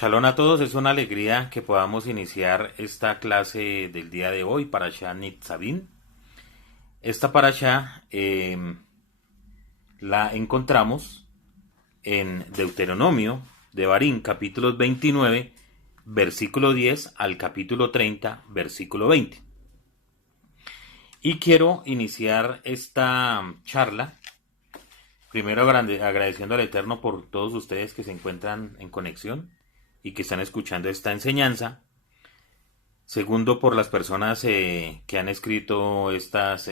Shalom a todos, es una alegría que podamos iniciar esta clase del día de hoy, Parashá Nitzavim. Esta Parashá la encontramos en Deuteronomio de Barín, capítulos 29, versículo 10 al capítulo 30, versículo 20. Y quiero iniciar esta charla, primero agradeciendo al Eterno por todos ustedes que se encuentran en conexión y que están escuchando esta enseñanza. Segundo, por las personas que han escrito estas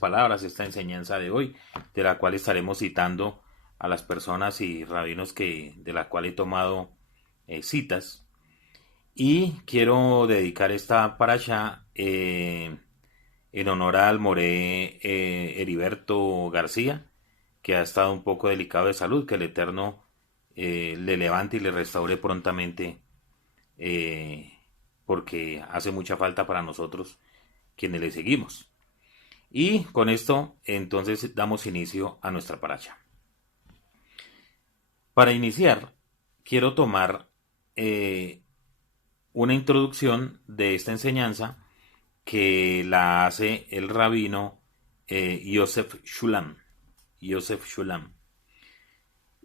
palabras, esta enseñanza de hoy, de la cual estaremos citando a las personas y rabinos de la cual he tomado citas. Y quiero dedicar esta parashá en honor al moré Heriberto García, que ha estado un poco delicado de salud, que el Eterno le levante y le restaure prontamente, porque hace mucha falta para nosotros quienes le seguimos. Y con esto entonces damos inicio a nuestra parashá. Para iniciar, quiero tomar una introducción de esta enseñanza que la hace el rabino Yosef Shulam.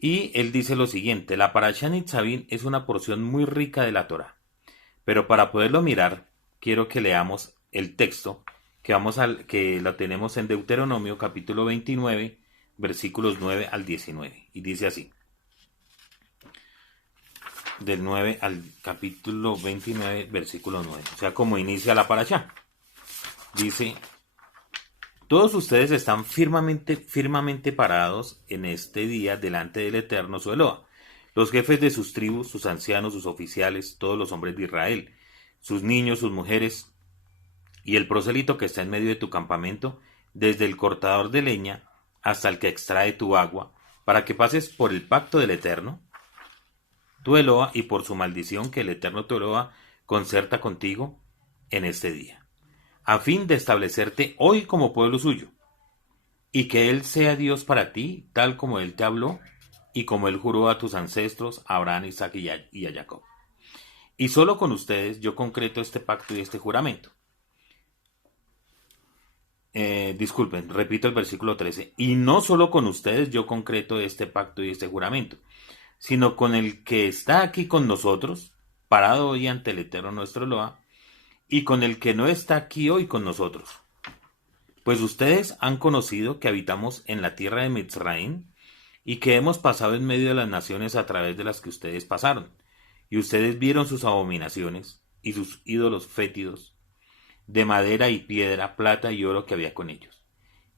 Y él dice lo siguiente: la Parashá Nitzavim es una porción muy rica de la Torá. Pero para poderlo mirar, quiero que leamos el texto que lo tenemos en Deuteronomio capítulo 29, versículos 9 al 19. Y dice así: del 9 al capítulo 29, versículo 9. O sea, como inicia la Parashá. Dice: todos ustedes están firmemente parados en este día delante del Eterno su Eloa, los jefes de sus tribus, sus ancianos, sus oficiales, todos los hombres de Israel, sus niños, sus mujeres, y el prosélito que está en medio de tu campamento, desde el cortador de leña hasta el que extrae tu agua, para que pases por el pacto del Eterno, tu Eloa, y por su maldición que el Eterno tu Eloa concerta contigo en este día, a fin de establecerte hoy como pueblo suyo, y que Él sea Dios para ti, tal como Él te habló, y como Él juró a tus ancestros, a Abraham, Isaac y a Jacob. Y solo con ustedes yo concreto este pacto y este juramento. Disculpen, repito el versículo 13. Y no solo con ustedes yo concreto este pacto y este juramento, sino con el que está aquí con nosotros, parado hoy ante el Eterno nuestro Eloa, y con el que no está aquí hoy con nosotros. Pues ustedes han conocido que habitamos en la tierra de Mitzraim, y que hemos pasado en medio de las naciones a través de las que ustedes pasaron, y ustedes vieron sus abominaciones y sus ídolos fétidos, de madera y piedra, plata y oro que había con ellos.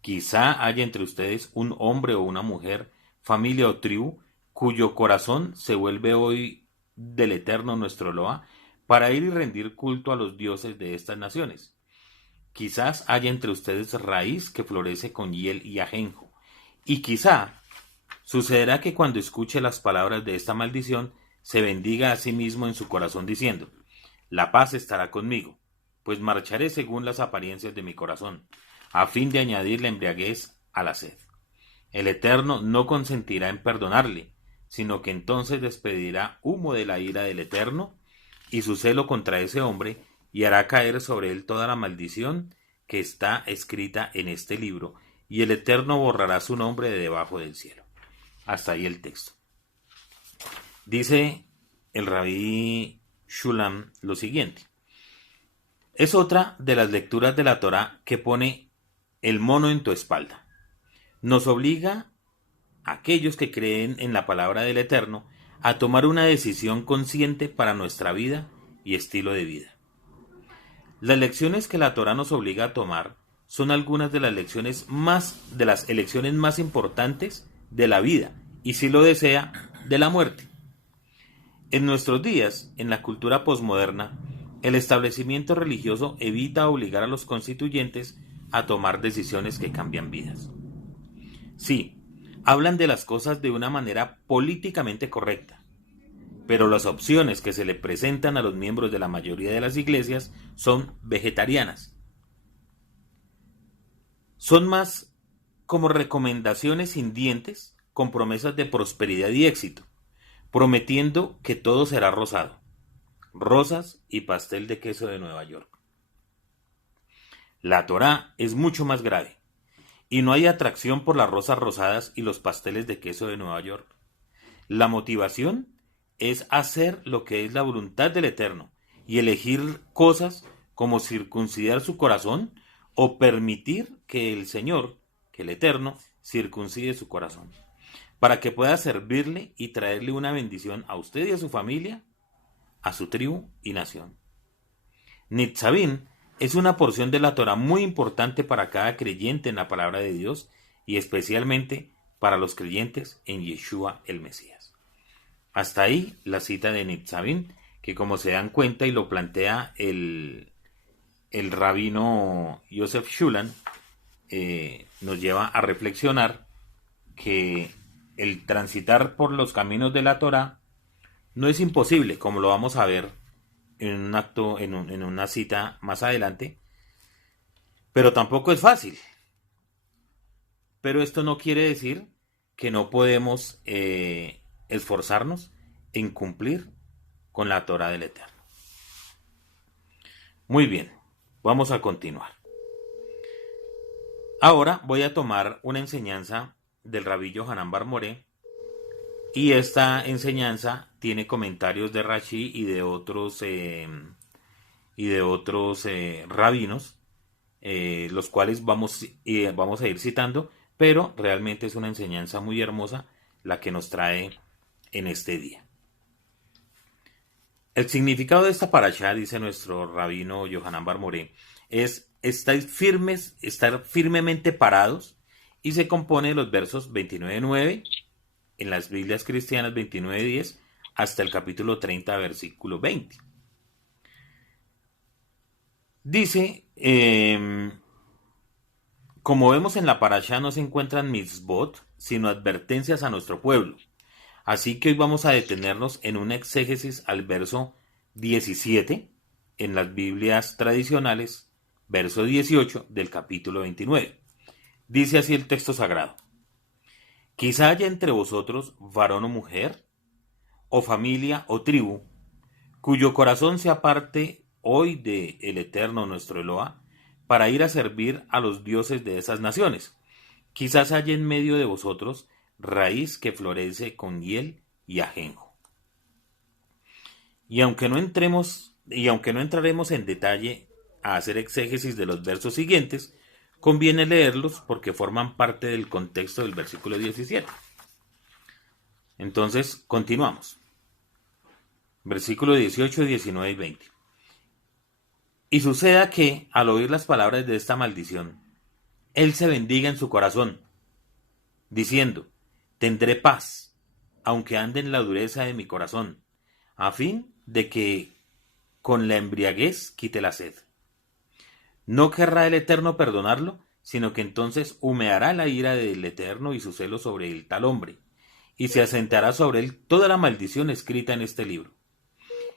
Quizá haya entre ustedes un hombre o una mujer, familia o tribu, cuyo corazón se vuelve hoy del Eterno nuestro Eloa, para ir y rendir culto a los dioses de estas naciones. Quizás haya entre ustedes raíz que florece con hiel y ajenjo, y quizá sucederá que cuando escuche las palabras de esta maldición, se bendiga a sí mismo en su corazón diciendo: la paz estará conmigo, pues marcharé según las apariencias de mi corazón, a fin de añadir la embriaguez a la sed. El Eterno no consentirá en perdonarle, sino que entonces despedirá humo de la ira del Eterno y su celo contra ese hombre, y hará caer sobre él toda la maldición que está escrita en este libro, y el Eterno borrará su nombre de debajo del cielo. Hasta ahí el texto. Dice el rabí Shulam lo siguiente: es otra de las lecturas de la Torá que pone el mono en tu espalda. Nos obliga a aquellos que creen en la palabra del Eterno a tomar una decisión consciente para nuestra vida y estilo de vida. Las lecciones que la Torá nos obliga a tomar son algunas de las elecciones más importantes de la vida, y si lo desea, de la muerte. En nuestros días, en la cultura posmoderna, el establecimiento religioso evita obligar a los constituyentes a tomar decisiones que cambian vidas. Sí, hablan de las cosas de una manera políticamente correcta, pero las opciones que se le presentan a los miembros de la mayoría de las iglesias son vegetarianas. Son más como recomendaciones sin dientes, con promesas de prosperidad y éxito, prometiendo que todo será rosado, rosas y pastel de queso de Nueva York. La Torá es mucho más grave, y no hay atracción por las rosas rosadas y los pasteles de queso de Nueva York. La motivación es hacer lo que es la voluntad del Eterno y elegir cosas como circuncidar su corazón o permitir que el Señor, que el Eterno, circuncide su corazón, para que pueda servirle y traerle una bendición a usted y a su familia, a su tribu y nación. Nitzavim es una porción de la Torá muy importante para cada creyente en la palabra de Dios y especialmente para los creyentes en Yeshua el Mesías. Hasta ahí la cita de Nitzavim, que como se dan cuenta y lo plantea el rabino Yosef Shulan, nos lleva a reflexionar que el transitar por los caminos de la Torá no es imposible, como lo vamos a ver en un acto, en una cita más adelante, pero tampoco es fácil. Pero esto no quiere decir que no podemos esforzarnos en cumplir con la Torá del Eterno. Muy bien, vamos a continuar. Ahora voy a tomar una enseñanza del rabí Yohanan bar Moré, y esta enseñanza tiene comentarios de Rashi y de otros rabinos, los cuales vamos a ir citando, pero realmente es una enseñanza muy hermosa la que nos trae en este día. El significado de esta parashá, dice nuestro rabino Yohanan bar Moré, es estar firmemente parados, y se compone de los versos 29:9 en las Biblias cristianas, 29:10 hasta el capítulo 30, versículo 20. Dice, como vemos en la parashá, no se encuentran mitzvot, sino advertencias a nuestro pueblo. Así que hoy vamos a detenernos en un exégesis al verso 17 en las Biblias tradicionales, verso 18 del capítulo 29. Dice así el texto sagrado: quizá haya entre vosotros varón o mujer, o familia o tribu, cuyo corazón se aparte hoy de el Eterno nuestro Eloa, para ir a servir a los dioses de esas naciones. Quizás haya en medio de vosotros raíz que florece con hiel y ajenjo. Y aunque no entraremos en detalle a hacer exégesis de los versos siguientes, conviene leerlos porque forman parte del contexto del versículo 17. Entonces, continuamos. Versículo 18, 19 y 20. Y suceda que, al oír las palabras de esta maldición, él se bendiga en su corazón, diciendo: tendré paz, aunque ande en la dureza de mi corazón, a fin de que con la embriaguez quite la sed. No querrá el Eterno perdonarlo, sino que entonces humeará la ira del Eterno y su celo sobre el tal hombre, y se asentará sobre él toda la maldición escrita en este libro.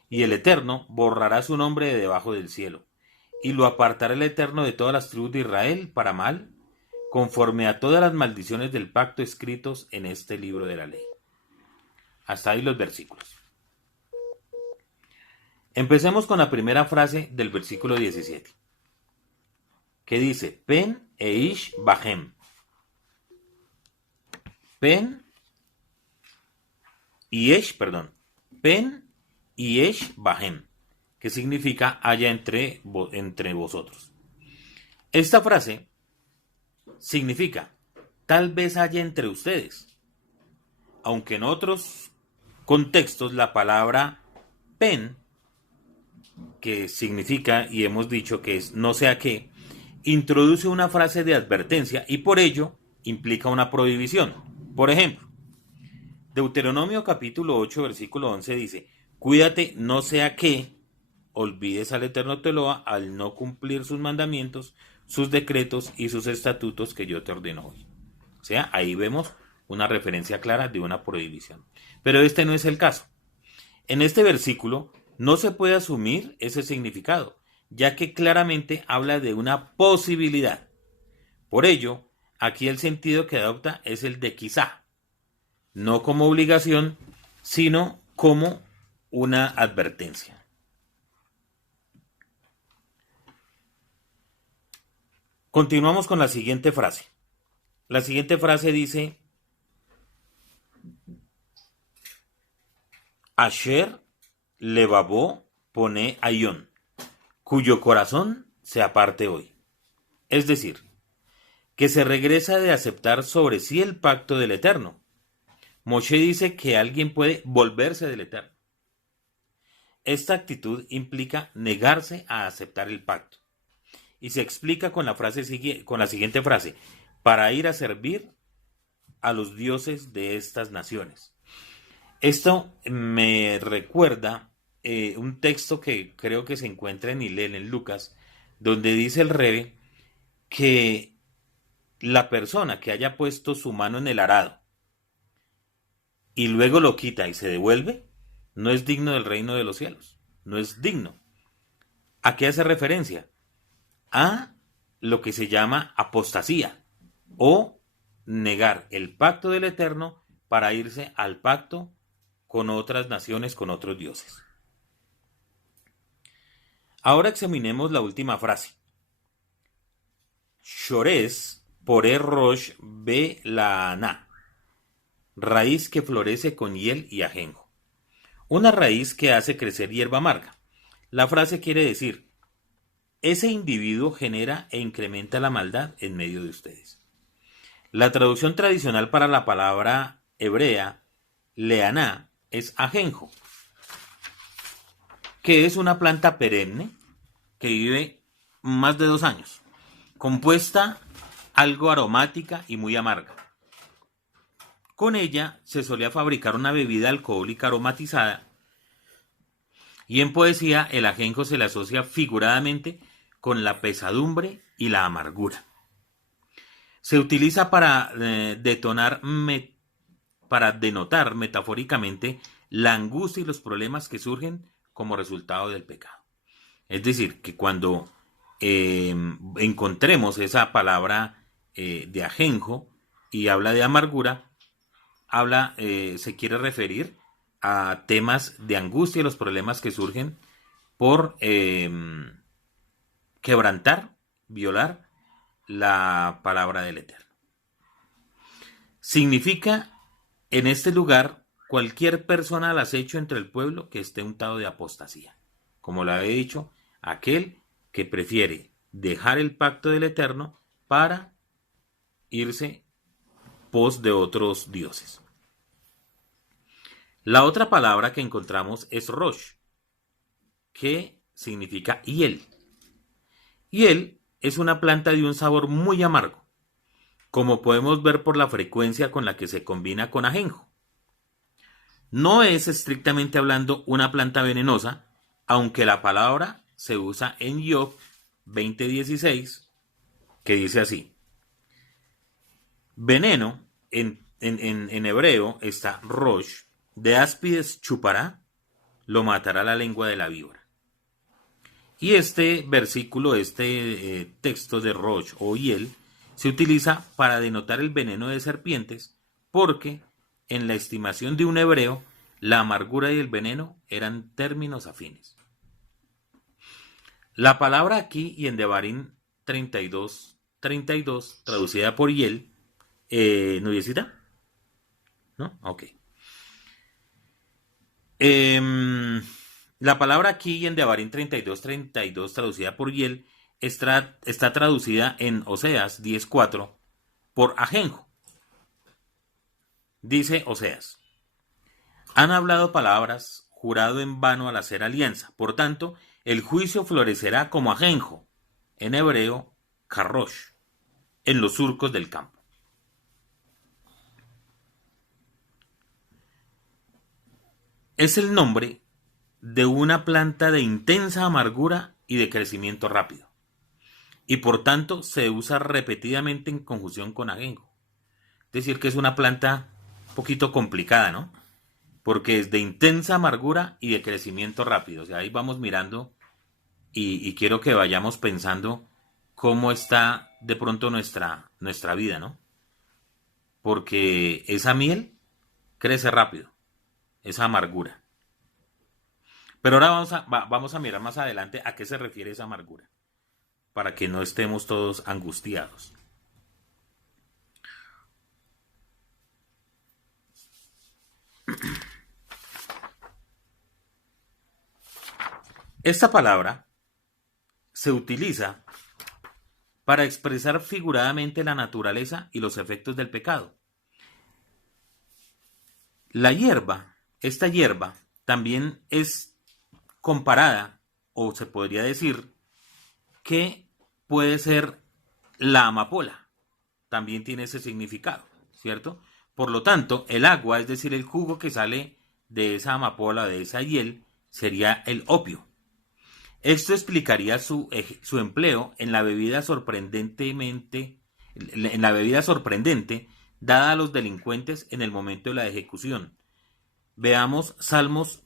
Y el Eterno borrará su nombre de debajo del cielo, y lo apartará el Eterno de todas las tribus de Israel para mal, conforme a todas las maldiciones del pacto escritos en este libro de la ley. Hasta ahí los versículos. Empecemos con la primera frase del versículo 17, que dice: Pen e ish bahem. Pen y esh bahem, que significa haya entre vosotros. Esta frase significa tal vez haya entre ustedes, aunque en otros contextos la palabra pen, que significa, y hemos dicho que es no sea qué, introduce una frase de advertencia y por ello implica una prohibición. Por ejemplo, Deuteronomio capítulo 8 versículo 11 dice: cuídate no sea que olvides al Eterno tu Eloa al no cumplir sus mandamientos, sus decretos y sus estatutos que yo te ordeno hoy. O sea, ahí vemos una referencia clara de una prohibición. Pero este no es el caso. En este versículo no se puede asumir ese significado, ya que claramente habla de una posibilidad. Por ello, aquí el sentido que adopta es el de quizá, no como obligación, sino como una advertencia. Continuamos con la siguiente frase. La siguiente frase dice: Asher levavó pone ayón, cuyo corazón se aparte hoy. Es decir, que se regresa de aceptar sobre sí el pacto del Eterno. Moshe dice que alguien puede volverse del Eterno. Esta actitud implica negarse a aceptar el pacto. Y se explica con la siguiente frase: para ir a servir a los dioses de estas naciones. Esto me recuerda un texto que creo que se encuentra en Hillel, en Lucas, donde dice el Rebe que la persona que haya puesto su mano en el arado y luego lo quita y se devuelve, no es digno del reino de los cielos. No es digno. ¿A qué hace referencia? A lo que se llama apostasía o negar el pacto del Eterno para irse al pacto con otras naciones, con otros dioses. Ahora examinemos la última frase. Shores poré rosh be laana, raíz que florece con hiel y ajenjo. Una raíz que hace crecer hierba amarga. La frase quiere decir: ese individuo genera e incrementa la maldad en medio de ustedes. La traducción tradicional para la palabra hebrea leaná es ajenjo, que es una planta perenne que vive más de 2 años, compuesta, algo aromática y muy amarga. Con ella se solía fabricar una bebida alcohólica aromatizada, y en poesía el ajenjo se le asocia figuradamente con la pesadumbre y la amargura. Se utiliza para denotar metafóricamente la angustia y los problemas que surgen como resultado del pecado. Es decir, que cuando encontremos esa palabra de ajenjo y habla de amargura, se quiere referir a temas de angustia y los problemas que surgen por quebrantar, violar la palabra del Eterno. Significa, en este lugar, cualquier persona al acecho entre el pueblo que esté untado de apostasía. Como lo había dicho, aquel que prefiere dejar el pacto del Eterno para irse pos de otros dioses. La otra palabra que encontramos es rosh, que significa hiel. Hiel es una planta de un sabor muy amargo, como podemos ver por la frecuencia con la que se combina con ajenjo. No es estrictamente hablando una planta venenosa, aunque la palabra se usa en Job 20:16, que dice así: veneno, en hebreo está rosh, de áspides chupará, lo matará la lengua de la víbora. Y este versículo, texto de rosh o hiel, se utiliza para denotar el veneno de serpientes, porque en la estimación de un hebreo, la amargura y el veneno eran términos afines. La palabra aquí y en Devarim 32, traducida por hiel, ¿nuviecita? ¿No? Ok. La palabra aquí y en Devarim 32, traducida por hiel, está traducida en Oseas 10:4 por ajenjo. Dice Oseas: han hablado palabras, jurado en vano al hacer alianza. Por tanto, el juicio florecerá como ajenjo, en hebreo, carrosh, en los surcos del campo. Es el nombre de una planta de intensa amargura y de crecimiento rápido, y por tanto se usa repetidamente en conjunción con ajenjo. Es decir, que es una planta un poquito complicada, ¿no? Porque es de intensa amargura y de crecimiento rápido. O sea, ahí vamos mirando y quiero que vayamos pensando cómo está de pronto nuestra vida, ¿no? Porque esa miel crece rápido. esa amargura. Pero ahora vamos a mirar más adelante a qué se refiere esa amargura, para que no estemos todos angustiados. Esta palabra se utiliza para expresar figuradamente la naturaleza y los efectos del pecado. Esta hierba, también es comparada, o se podría decir, que puede ser la amapola. También tiene ese significado, ¿cierto? Por lo tanto, el agua, es decir, el jugo que sale de esa amapola, de esa hiel, sería el opio. Esto explicaría su empleo en la bebida sorprendente dada a los delincuentes en el momento de la ejecución. Veamos Salmos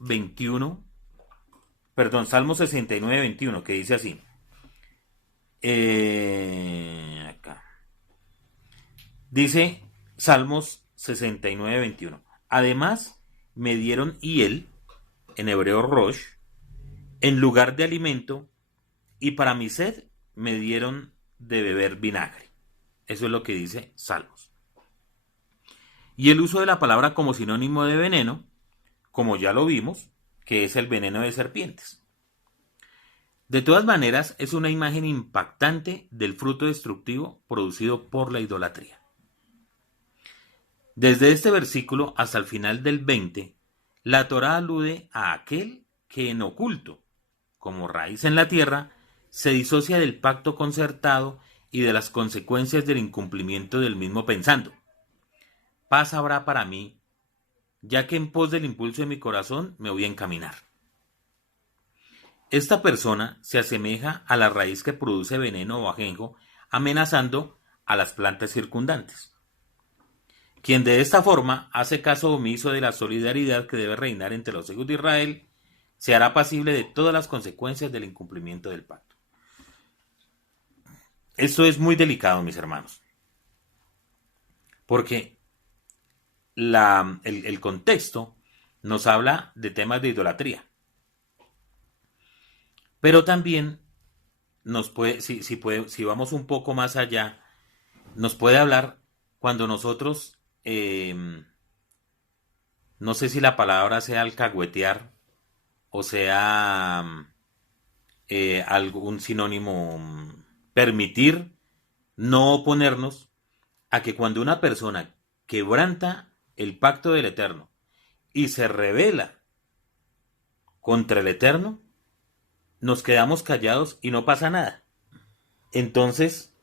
69, 21, que dice así. Acá. Dice Salmos 69, 21. Además, me dieron hiel, en hebreo rosh, en lugar de alimento, y para mi sed me dieron de beber vinagre. Eso es lo que dice Salmos. Y el uso de la palabra como sinónimo de veneno, como ya lo vimos, que es el veneno de serpientes. De todas maneras, es una imagen impactante del fruto destructivo producido por la idolatría. Desde este versículo hasta el final del 20, la Torá alude a aquel que en oculto, como raíz en la tierra, se disocia del pacto concertado y de las consecuencias del incumplimiento del mismo pensando: paz habrá para mí, ya que en pos del impulso de mi corazón me voy a encaminar. Esta persona se asemeja a la raíz que produce veneno o ajenjo, amenazando a las plantas circundantes. Quien de esta forma hace caso omiso de la solidaridad que debe reinar entre los hijos de Israel, se hará pasible de todas las consecuencias del incumplimiento del pacto. Esto es muy delicado, mis hermanos, porque el contexto nos habla de temas de idolatría, pero también nos puede, si vamos un poco más allá, nos puede hablar cuando nosotros, no sé si la palabra sea alcahuetear, o sea algún sinónimo, permitir no oponernos a que cuando una persona quebranta el pacto del Eterno y se rebela contra el Eterno, nos quedamos callados y no pasa nada. Entonces,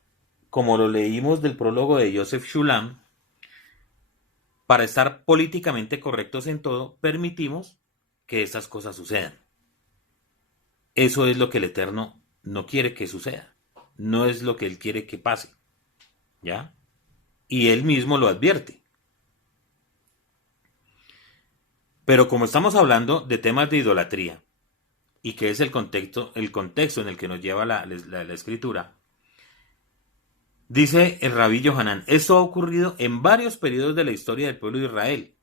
como lo leímos del prólogo de Joseph Shulam, para estar políticamente correctos en todo, permitimos que estas cosas sucedan. Eso es lo que el Eterno no quiere que suceda. No es lo que Él quiere que pase. ¿Ya? Y Él mismo lo advierte. Pero como estamos hablando de temas de idolatría, y que es el contexto en el que nos lleva la escritura, dice el rabí Yohanan: esto ha ocurrido en varios periodos de la historia del pueblo de Israel.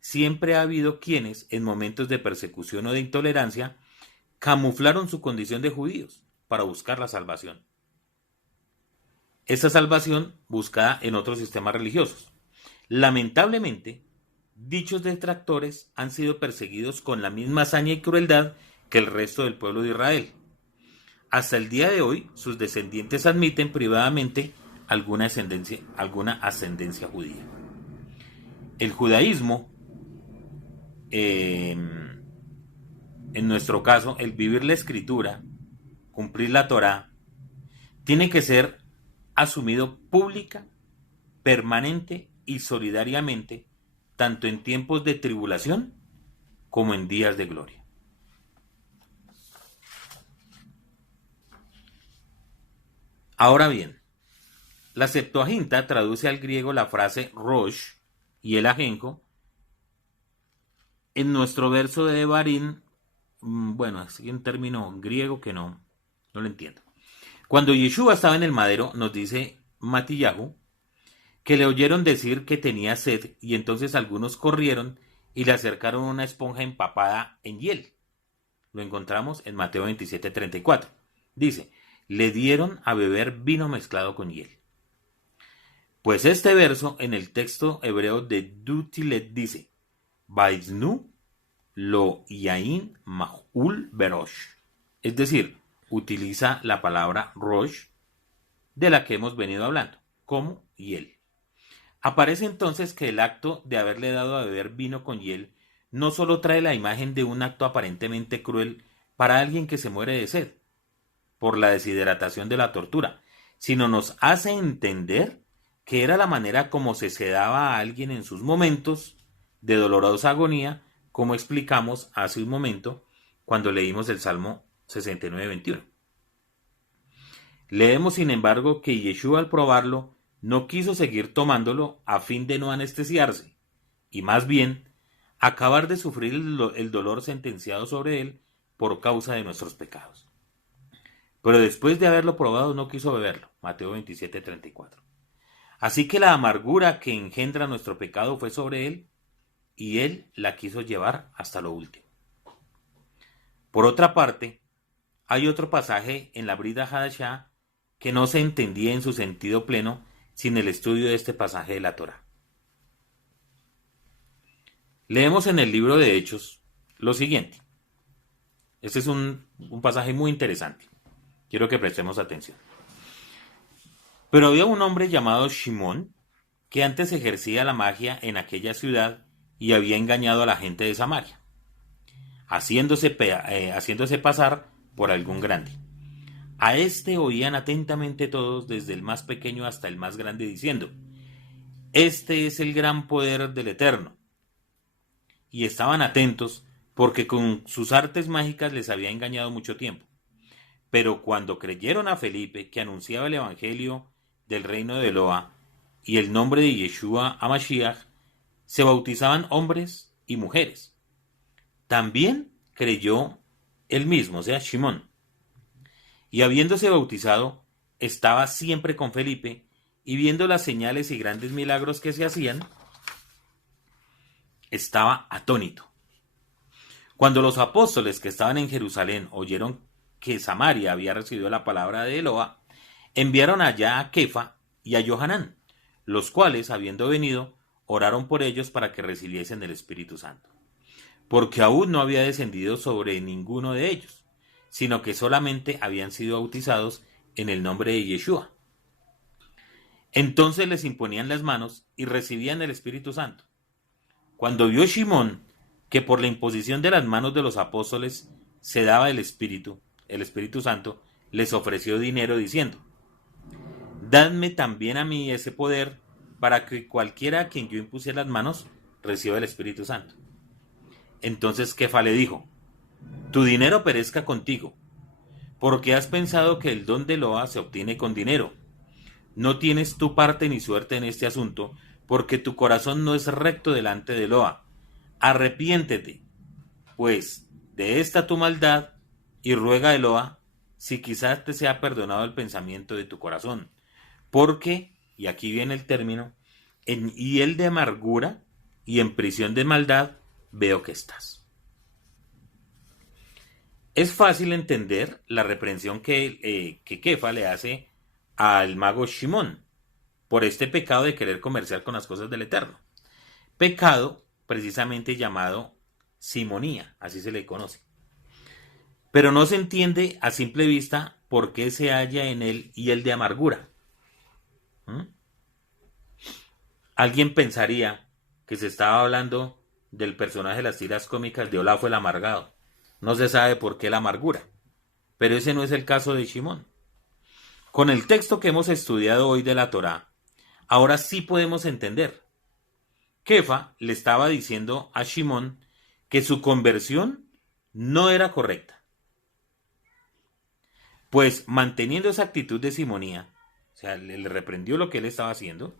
Siempre ha habido quienes, en momentos de persecución o de intolerancia, camuflaron su condición de judíos para buscar la salvación. Esa salvación buscada en otros sistemas religiosos. Lamentablemente, dichos detractores han sido perseguidos con la misma hazaña y crueldad que el resto del pueblo de Israel. Hasta el día de hoy, sus descendientes admiten privadamente alguna ascendencia judía. El judaísmo, en nuestro caso, el vivir la escritura, cumplir la Torá, tiene que ser asumido pública, permanente y solidariamente, tanto en tiempos de tribulación como en días de gloria. Ahora bien, la Septuaginta traduce al griego la frase rosh y el ajenjo. En nuestro verso de Devarim, bueno, es un término griego que no lo entiendo. Cuando Yeshua estaba en el madero, nos dice Matillahu, que le oyeron decir que tenía sed, y entonces algunos corrieron y le acercaron una esponja empapada en hiel. Lo encontramos en Mateo 27:34. Dice, le dieron a beber vino mezclado con hiel. Pues este verso en el texto hebreo de Dutilet dice, Vaiznu lo yain mahul berosh. Es decir, utiliza la palabra rosh de la que hemos venido hablando, como hiel. Aparece entonces que el acto de haberle dado a beber vino con hiel no solo trae la imagen de un acto aparentemente cruel para alguien que se muere de sed, por la deshidratación de la tortura, sino nos hace entender que era la manera como se sedaba a alguien en sus momentos de dolorosa agonía, como explicamos hace un momento cuando leímos el Salmo 69:21. Leemos, sin embargo, que Yeshua al probarlo no quiso seguir tomándolo a fin de no anestesiarse, y más bien acabar de sufrir el dolor sentenciado sobre él por causa de nuestros pecados. Pero después de haberlo probado no quiso beberlo. Mateo 27:34. Así que la amargura que engendra nuestro pecado fue sobre él, y él la quiso llevar hasta lo último. Por otra parte, hay otro pasaje en la Brida Hadashah que no se entendía en su sentido pleno sin el estudio de este pasaje de la Torá. Leemos en el libro de Hechos lo siguiente. Este es un pasaje muy interesante. Quiero que prestemos atención. Pero había un hombre llamado Shimón que antes ejercía la magia en aquella ciudad y había engañado a la gente de Samaria, haciéndose pasar por algún grande. A este oían atentamente todos, desde el más pequeño hasta el más grande, diciendo, este es el gran poder del Eterno. Y estaban atentos porque con sus artes mágicas les había engañado mucho tiempo. Pero cuando creyeron a Felipe, que anunciaba el evangelio del reino de Eloa y el nombre de Yeshua HaMashiach, se bautizaban hombres y mujeres. También creyó él mismo, o sea, Shimón. Y habiéndose bautizado, estaba siempre con Felipe, y viendo las señales y grandes milagros que se hacían, estaba atónito. Cuando los apóstoles que estaban en Jerusalén oyeron que Samaria había recibido la palabra de Eloa, enviaron allá a Kefa y a Johanán, los cuales, habiendo venido, oraron por ellos para que recibiesen el Espíritu Santo, porque aún no había descendido sobre ninguno de ellos, sino que solamente habían sido bautizados en el nombre de Yeshua. Entonces les imponían las manos y recibían el Espíritu Santo. Cuando vio Shimón que por la imposición de las manos de los apóstoles se daba el Espíritu Santo, les ofreció dinero diciendo, dadme también a mí ese poder para que cualquiera a quien yo impuse las manos reciba el Espíritu Santo. Entonces Kefa le dijo, tu dinero perezca contigo, porque has pensado que el don de Eloa se obtiene con dinero. No tienes tu parte ni suerte en este asunto, porque tu corazón no es recto delante de Eloa. Arrepiéntete, pues, de esta tu maldad, y ruega a Eloa si quizás te sea perdonado el pensamiento de tu corazón. Porque, y aquí viene el término, en hiel de amargura y en prisión de maldad veo que estás. Es fácil entender la reprensión que Kefa le hace al mago Shimón por este pecado de querer comerciar con las cosas del Eterno. Pecado precisamente llamado simonía, así se le conoce. Pero no se entiende a simple vista por qué se halla en él hiel de amargura. Alguien pensaría que se estaba hablando del personaje de las tiras cómicas de Olafo el Amargado. No se sabe por qué la amargura, pero ese no es el caso de Shimón. Con el texto que hemos estudiado hoy de la Torá, ahora sí podemos entender. Kefa le estaba diciendo a Shimón que su conversión no era correcta, pues manteniendo esa actitud de simonía, o sea, le reprendió lo que él estaba haciendo.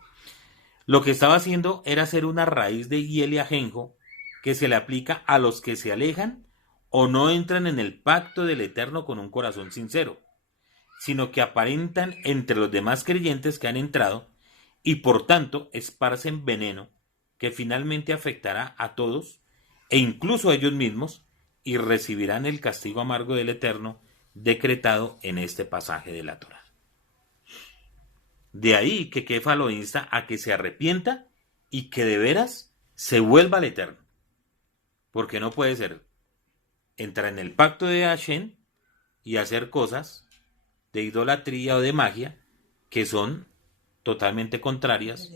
Lo que estaba haciendo era ser una raíz de hiel y ajenjo que se le aplica a los que se alejan o no entran en el pacto del Eterno con un corazón sincero, sino que aparentan entre los demás creyentes que han entrado y por tanto esparcen veneno que finalmente afectará a todos e incluso ellos mismos, y recibirán el castigo amargo del Eterno decretado en este pasaje de la Torá. De ahí que Kefa lo insta a que se arrepienta y que de veras se vuelva al Eterno. Porque no puede ser entrar en el pacto de Hashem y hacer cosas de idolatría o de magia que son totalmente contrarias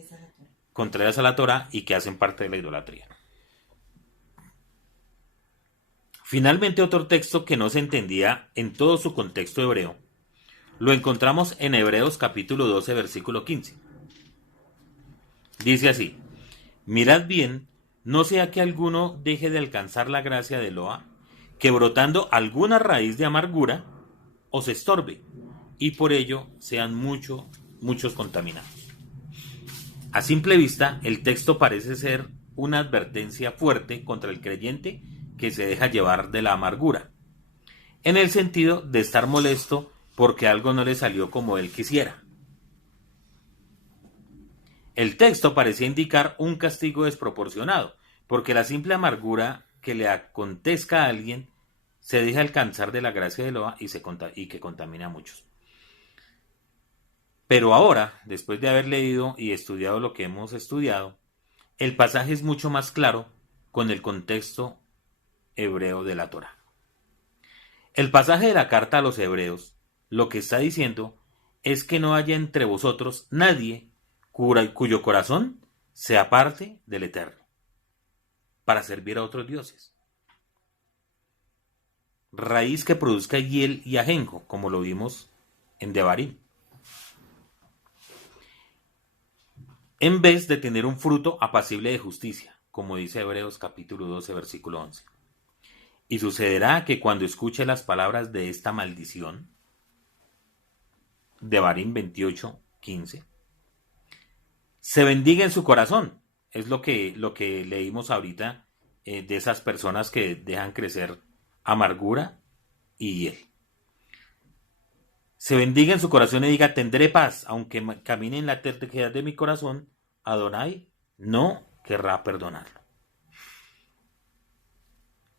a la Torá y que hacen parte de la idolatría. Finalmente, otro texto que no se entendía en todo su contexto hebreo lo encontramos en Hebreos capítulo 12 versículo 15. Dice así: mirad bien, no sea que alguno deje de alcanzar la gracia de Eloa, que brotando alguna raíz de amargura os estorbe, y por ello sean muchos contaminados. A simple vista, el texto parece ser una advertencia fuerte contra el creyente que se deja llevar de la amargura, en el sentido de estar molesto porque algo no le salió como él quisiera. El texto parecía indicar un castigo desproporcionado, porque la simple amargura que le acontezca a alguien se deja alcanzar de la gracia de Eloa y que contamina a muchos. Pero ahora, después de haber leído y estudiado lo que hemos estudiado, el pasaje es mucho más claro con el contexto hebreo de la Torá. El pasaje de la carta a los hebreos lo que está diciendo es que no haya entre vosotros nadie cuyo corazón se aparte del Eterno para servir a otros dioses. Raíz que produzca hiel y ajenjo, como lo vimos en Devarim, en vez de tener un fruto apacible de justicia, como dice Hebreos capítulo 12 versículo 11. Y sucederá que cuando escuche las palabras de esta maldición, Devarim 28, 15, se bendiga en su corazón. Es lo que leímos ahorita de esas personas que dejan crecer amargura y hiel. Se bendiga en su corazón y diga: tendré paz, aunque camine en la terquedad de mi corazón, Adonai no querrá perdonarlo.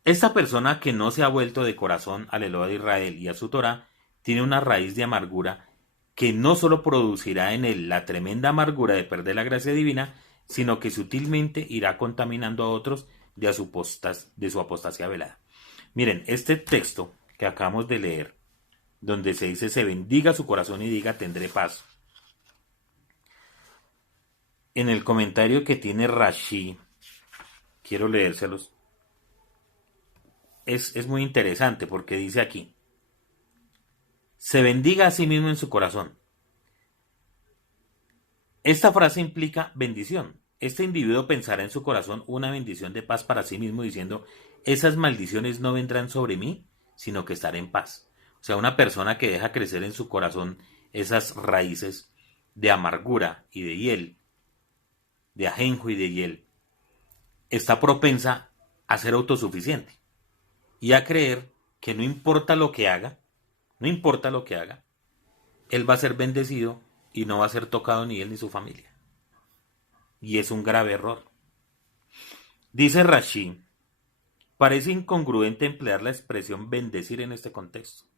Esta persona que no se ha vuelto de corazón al Eloa de Israel y a su Torá, tiene una raíz de amargura que no solo producirá en él la tremenda amargura de perder la gracia divina, sino que sutilmente irá contaminando a otros de su apostasía velada. Miren, este texto que acabamos de leer, donde se dice: se bendiga su corazón y diga: tendré paz. En el comentario que tiene Rashi, quiero leérselos, es muy interesante porque dice aquí: se bendiga a sí mismo en su corazón. Esta frase implica bendición. Este individuo pensará en su corazón una bendición de paz para sí mismo, diciendo: esas maldiciones no vendrán sobre mí, sino que estaré en paz. O sea, una persona que deja crecer en su corazón esas raíces de amargura y de hiel, de ajenjo y de hiel, está propensa a ser autosuficiente y a creer que no importa lo que haga, él va a ser bendecido y no va a ser tocado ni él ni su familia. Y es un grave error. Dice Rashi: parece incongruente emplear la expresión bendecir en este contexto,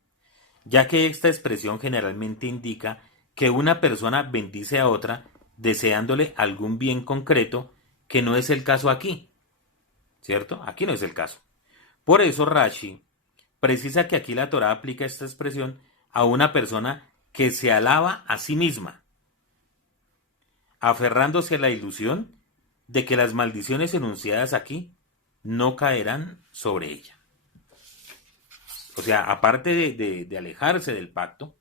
ya que esta expresión generalmente indica que una persona bendice a otra deseándole algún bien concreto, que no es el caso aquí, ¿cierto? Aquí no es el caso. Por eso Rashi precisa que aquí la Torá aplica esta expresión a una persona que se alaba a sí misma, aferrándose a la ilusión de que las maldiciones enunciadas aquí no caerán sobre ella. O sea, aparte de alejarse del pacto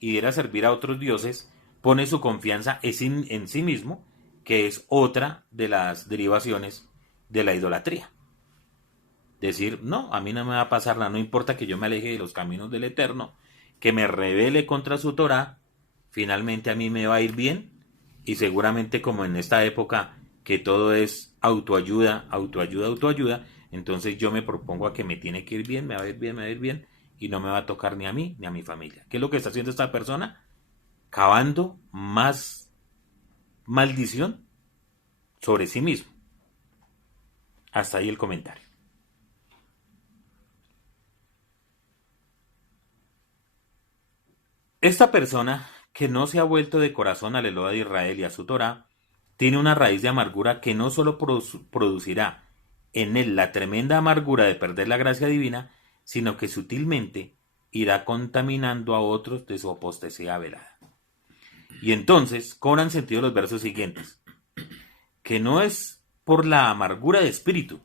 y de ir a servir a otros dioses, pone su confianza en sí mismo, que es otra de las derivaciones de la idolatría. Decir: no, a mí no me va a pasar nada, no importa que yo me aleje de los caminos del Eterno, que me rebele contra su Torá, finalmente a mí me va a ir bien. Y seguramente, como en esta época que todo es autoayuda, entonces yo me propongo a que me tiene que ir bien, me va a ir bien, y no me va a tocar ni a mí ni a mi familia. ¿Qué es lo que está haciendo esta persona? Cavando más maldición sobre sí mismo. Hasta ahí el comentario. Esta persona que no se ha vuelto de corazón al Eloa de Israel y a su Torá, tiene una raíz de amargura que no solo producirá en él la tremenda amargura de perder la gracia divina, sino que sutilmente irá contaminando a otros de su apostasía velada. Y entonces cobran sentido los versos siguientes, que no es por la amargura de espíritu,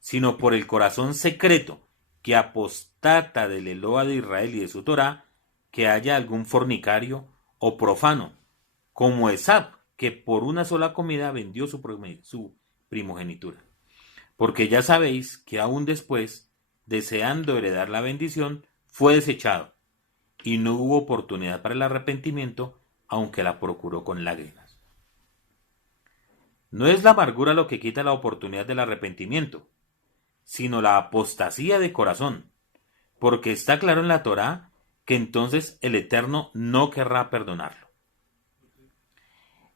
sino por el corazón secreto que apostata del Eloa de Israel y de su Torá, que haya algún fornicario o profano, como Esab, que por una sola comida vendió su primogenitura. Porque ya sabéis que aún después, deseando heredar la bendición, fue desechado, y no hubo oportunidad para el arrepentimiento, aunque la procuró con lágrimas. No es la amargura lo que quita la oportunidad del arrepentimiento, sino la apostasía de corazón, porque está claro en la Torá que entonces el Eterno no querrá perdonarlo.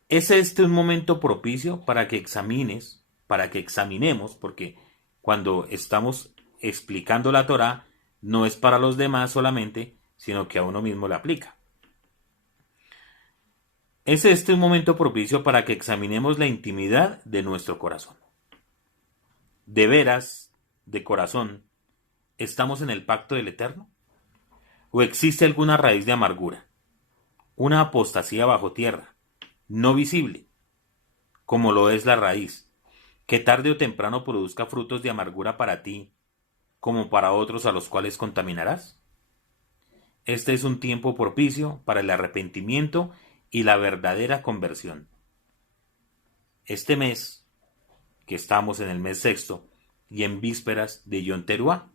¿Es este un momento propicio para que examinemos, porque cuando estamos explicando la Torá, no es para los demás solamente, sino que a uno mismo le aplica? ¿Es este un momento propicio para que examinemos la intimidad de nuestro corazón? ¿De veras, de corazón, estamos en el pacto del Eterno? ¿O existe alguna raíz de amargura? Una apostasía bajo tierra, no visible, como lo es la raíz, que tarde o temprano produzca frutos de amargura para ti, como para otros a los cuales contaminarás. Este es un tiempo propicio para el arrepentimiento y la verdadera conversión. Este mes, que estamos en el mes sexto, y en vísperas de Yom Teruá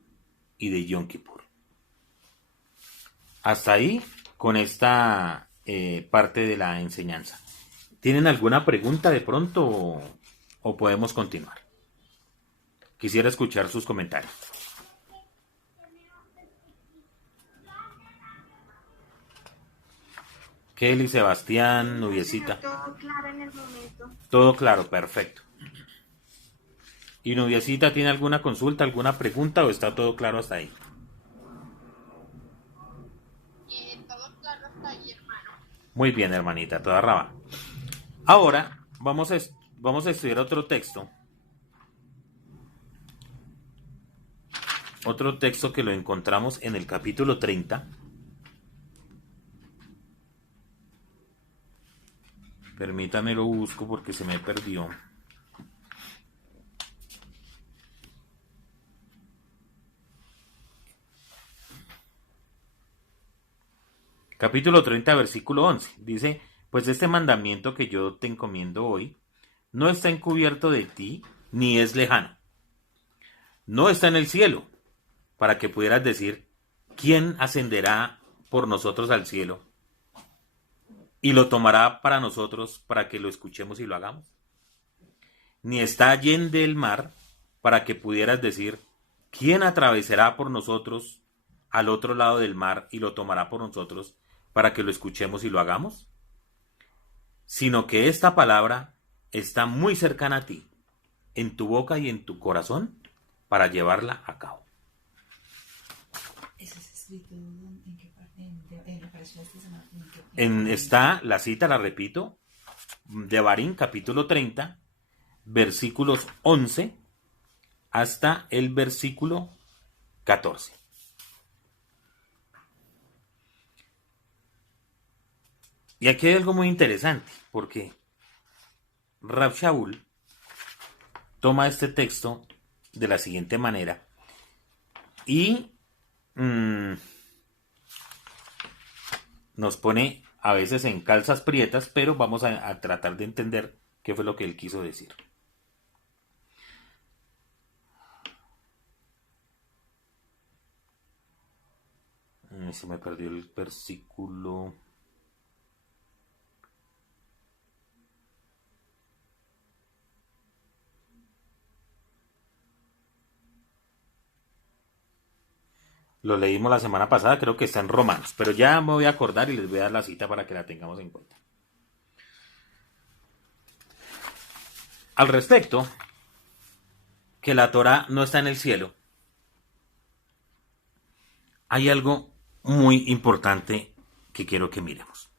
y de Yom Kippur. Hasta ahí con esta parte de la enseñanza. ¿Tienen alguna pregunta de pronto o podemos continuar? Quisiera escuchar sus comentarios. Kelly, Sebastián, Nubiecita. Todo claro en el momento. Todo claro, perfecto. ¿Y Nubiecita tiene alguna consulta, alguna pregunta o está todo claro hasta ahí? Todo claro hasta ahí, hermano. Muy bien, hermanita, toda raba. Ahora vamos a estudiar otro texto. Otro texto que lo encontramos en el capítulo 30. Permítame lo busco porque se me perdió. Capítulo 30, versículo 11. Dice, pues este mandamiento que yo te encomiendo hoy no está encubierto de ti, ni es lejano. No está en el cielo, para que pudieras decir, ¿quién ascenderá por nosotros al cielo? Y lo tomará para nosotros, para que lo escuchemos y lo hagamos. Ni está allende el mar, para que pudieras decir, ¿quién atravesará por nosotros al otro lado del mar y lo tomará por nosotros, para que lo escuchemos y lo hagamos? Sino que esta palabra está muy cercana a ti, en tu boca y en tu corazón, para llevarla a cabo. ¿Eso es escrito en qué parte? ¿En la parábola esta semana? Está la cita, la repito, Devarim, capítulo 30, versículos 11 hasta el versículo 14. Y aquí hay algo muy interesante, porque Rab Shaul toma este texto de la siguiente manera y nos pone a veces en calzas prietas, pero vamos a tratar de entender qué fue lo que él quiso decir. Se me perdió el versículo. Lo leímos la semana pasada, creo que está en Romanos, pero ya me voy a acordar y les voy a dar la cita para que la tengamos en cuenta. Al respecto, que la Torá no está en el cielo, hay algo muy importante que quiero que miremos.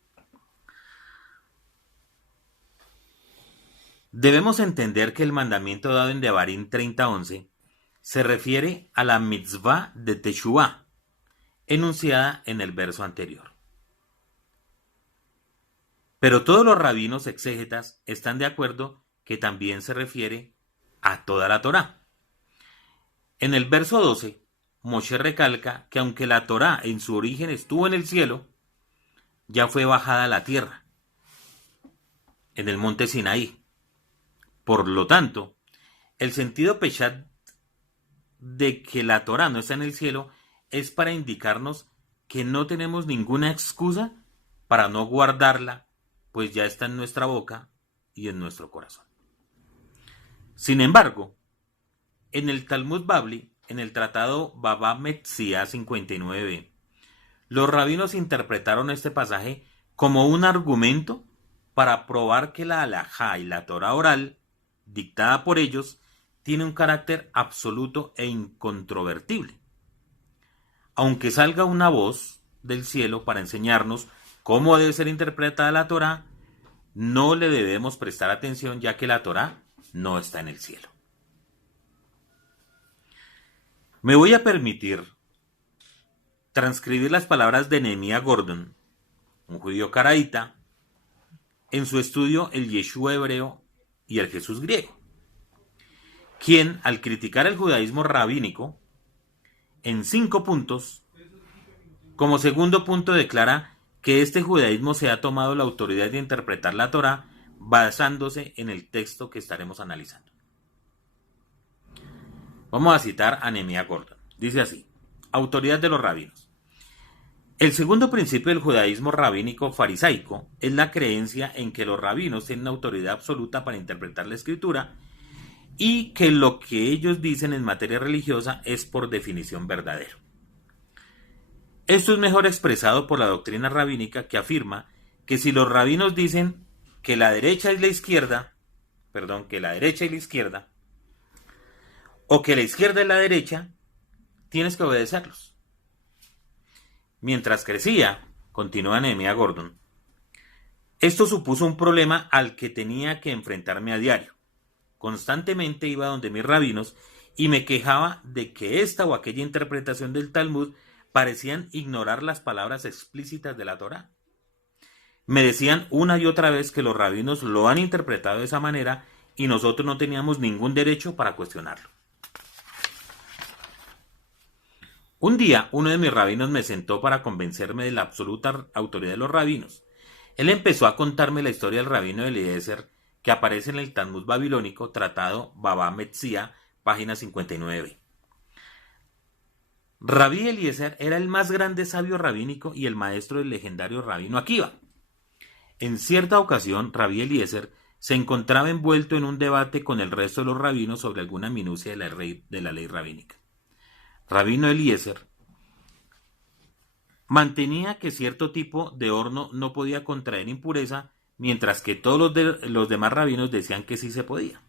Debemos entender que el mandamiento dado en Devarim 30:11 se refiere a la mitzvah de Teshuvah, enunciada en el verso anterior. Pero todos los rabinos exégetas están de acuerdo que también se refiere a toda la Torá. En el verso 12, Moshe recalca que aunque la Torá en su origen estuvo en el cielo, ya fue bajada a la tierra, en el monte Sinaí. Por lo tanto, el sentido peshat de que la Torá no está en el cielo es para indicarnos que no tenemos ninguna excusa para no guardarla, pues ya está en nuestra boca y en nuestro corazón. Sin embargo, en el Talmud Babli, en el tratado Baba Metzia 59b, los rabinos interpretaron este pasaje como un argumento para probar que la halajá y la Torá oral, dictada por ellos, tiene un carácter absoluto e incontrovertible. Aunque salga una voz del cielo para enseñarnos cómo debe ser interpretada la Torá, no le debemos prestar atención, ya que la Torá no está en el cielo. Me voy a permitir transcribir las palabras de Nehemías Gordon, un judío caraíta, en su estudio El Yeshua hebreo y el Jesús griego, quien, al criticar el judaísmo rabínico, en 5 puntos, como segundo punto declara que este judaísmo se ha tomado la autoridad de interpretar la Torá basándose en el texto que estaremos analizando. Vamos a citar a Nehemías Gordon. Dice así: autoridad de los rabinos. El segundo principio del judaísmo rabínico farisaico es la creencia en que los rabinos tienen autoridad absoluta para interpretar la escritura y que lo que ellos dicen en materia religiosa es por definición verdadero. Esto es mejor expresado por la doctrina rabínica, que afirma que si los rabinos dicen que la derecha es la izquierda, o que la izquierda es la derecha, tienes que obedecerlos. Mientras crecía, continúa Nehemías Gordon, esto supuso un problema al que tenía que enfrentarme a diario. Constantemente iba donde mis rabinos y me quejaba de que esta o aquella interpretación del Talmud parecían ignorar las palabras explícitas de la Torá. Me decían una y otra vez que los rabinos lo han interpretado de esa manera y nosotros no teníamos ningún derecho para cuestionarlo. Un día, uno de mis rabinos me sentó para convencerme de la absoluta autoridad de los rabinos. Él empezó a contarme la historia del rabino Eliezer, que aparece en el Talmud babilónico, tratado Baba Metzia, página 59. Rabí Eliezer era el más grande sabio rabínico y el maestro del legendario rabino Akiva. En cierta ocasión, Rabí Eliezer se encontraba envuelto en un debate con el resto de los rabinos sobre alguna minucia de la ley rabínica. Rabino Eliezer mantenía que cierto tipo de horno no podía contraer impureza, mientras que todos los demás rabinos decían que sí se podía.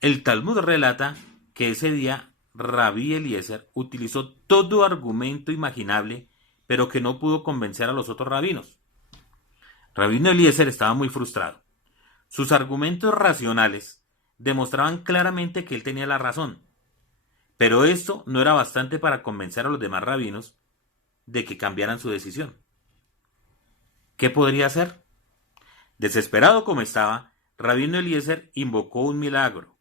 El Talmud relata que ese día Rabí Eliezer utilizó todo argumento imaginable, pero que no pudo convencer a los otros rabinos. Rabino Eliezer estaba muy frustrado. Sus argumentos racionales demostraban claramente que él tenía la razón, pero esto no era bastante para convencer a los demás rabinos de que cambiaran su decisión. ¿Qué podría hacer? Desesperado como estaba, Rabino Eliezer invocó un milagro.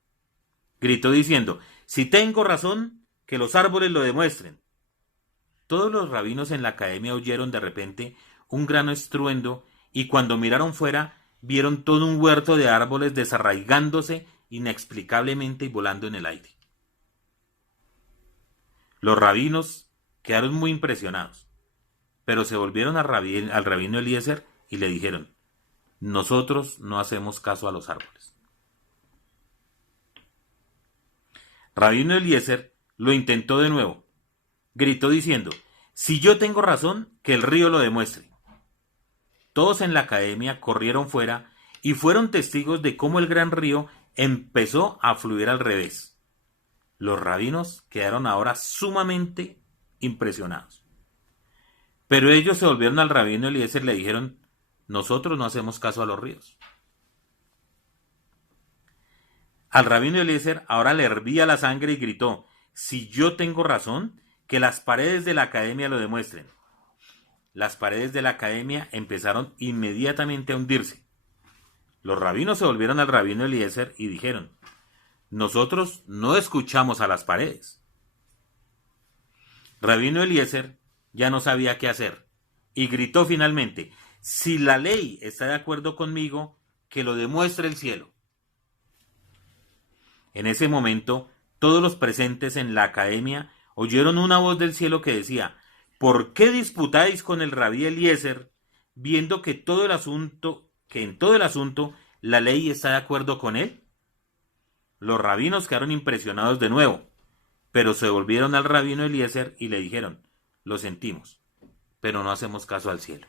Gritó diciendo: si tengo razón, que los árboles lo demuestren. Todos los rabinos en la academia oyeron de repente un gran estruendo y cuando miraron fuera vieron todo un huerto de árboles desarraigándose inexplicablemente y volando en el aire. Los rabinos quedaron muy impresionados, pero se volvieron al rabino Eliezer y le dijeron: nosotros no hacemos caso a los árboles. Rabino Eliezer lo intentó de nuevo. Gritó diciendo: si yo tengo razón, que el río lo demuestre. Todos en la academia corrieron fuera y fueron testigos de cómo el gran río empezó a fluir al revés, Los rabinos quedaron ahora sumamente impresionados. Pero ellos se volvieron al rabino Eliezer y le dijeron: nosotros no hacemos caso a los ríos. Al rabino Eliezer ahora le hervía la sangre y gritó: si yo tengo razón, que las paredes de la academia lo demuestren. Las paredes de la academia empezaron inmediatamente a hundirse. Los rabinos se volvieron al rabino Eliezer y dijeron: nosotros no escuchamos a las paredes. Rabino Eliezer ya no sabía qué hacer y gritó finalmente: si la ley está de acuerdo conmigo, que lo demuestre el cielo. En ese momento, todos los presentes en la academia oyeron una voz del cielo que decía: ¿por qué disputáis con el rabí Eliezer, viendo que en todo el asunto la ley está de acuerdo con él? Los rabinos quedaron impresionados de nuevo, pero se volvieron al rabino Eliezer y le dijeron: lo sentimos, pero no hacemos caso al cielo.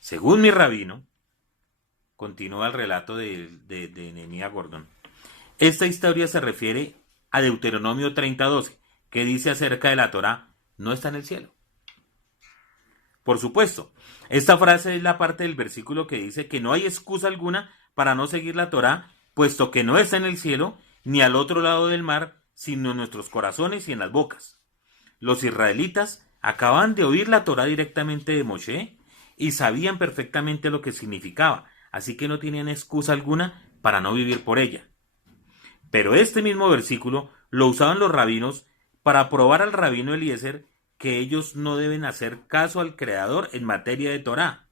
Según mi rabino, continúa el relato de Nehemías Gordon, esta historia se refiere a Deuteronomio 30:12, que dice acerca de la Torá: no está en el cielo. Por supuesto, esta frase es la parte del versículo que dice que no hay excusa alguna para no seguir la Torá, puesto que no está en el cielo, ni al otro lado del mar, sino en nuestros corazones y en las bocas. Los israelitas acaban de oír la Torá directamente de Moshe y sabían perfectamente lo que significaba, así que no tenían excusa alguna para no vivir por ella. Pero este mismo versículo lo usaban los rabinos para probar al rabino Eliezer que ellos no deben hacer caso al Creador en materia de Torá.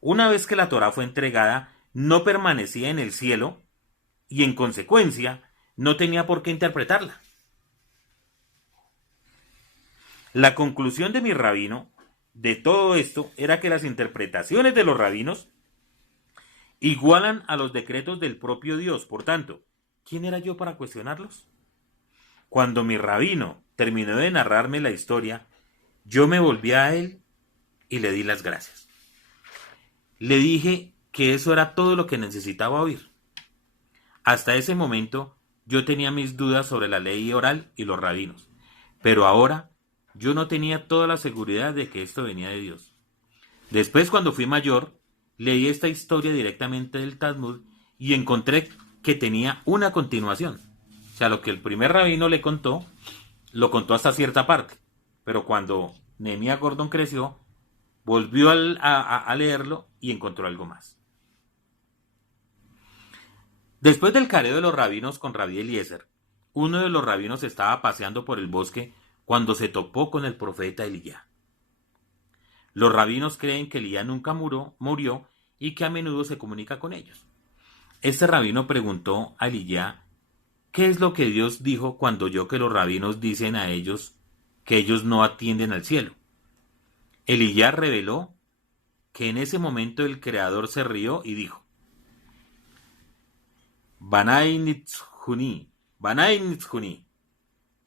Una vez que la Torá fue entregada, no permanecía en el cielo y en consecuencia no tenía por qué interpretarla. La conclusión de mi rabino de todo esto era que las interpretaciones de los rabinos igualan a los decretos del propio Dios. Por tanto, ¿quién era yo para cuestionarlos? Cuando mi rabino terminó de narrarme la historia, yo me volví a él y le di las gracias. Le dije que eso era todo lo que necesitaba oír. Hasta ese momento yo tenía mis dudas sobre la ley oral y los rabinos, pero ahora yo no tenía toda la seguridad de que esto venía de Dios. Después, cuando fui mayor, leí esta historia directamente del Talmud y encontré que tenía una continuación. O sea, lo que el primer rabino le contó, lo contó hasta cierta parte. Pero cuando Nehemías Gordon creció, volvió a leerlo y encontró algo más. Después del careo de los rabinos con Rabí Eliezer, uno de los rabinos estaba paseando por el bosque cuando se topó con el profeta Elías. Los rabinos creen que Elías nunca murió y que a menudo se comunica con ellos. Este rabino preguntó a Elías qué es lo que Dios dijo cuando oyó que los rabinos dicen a ellos que ellos no atienden al cielo. Elías reveló que en ese momento el Creador se rió y dijo: Banai Nitzhuni,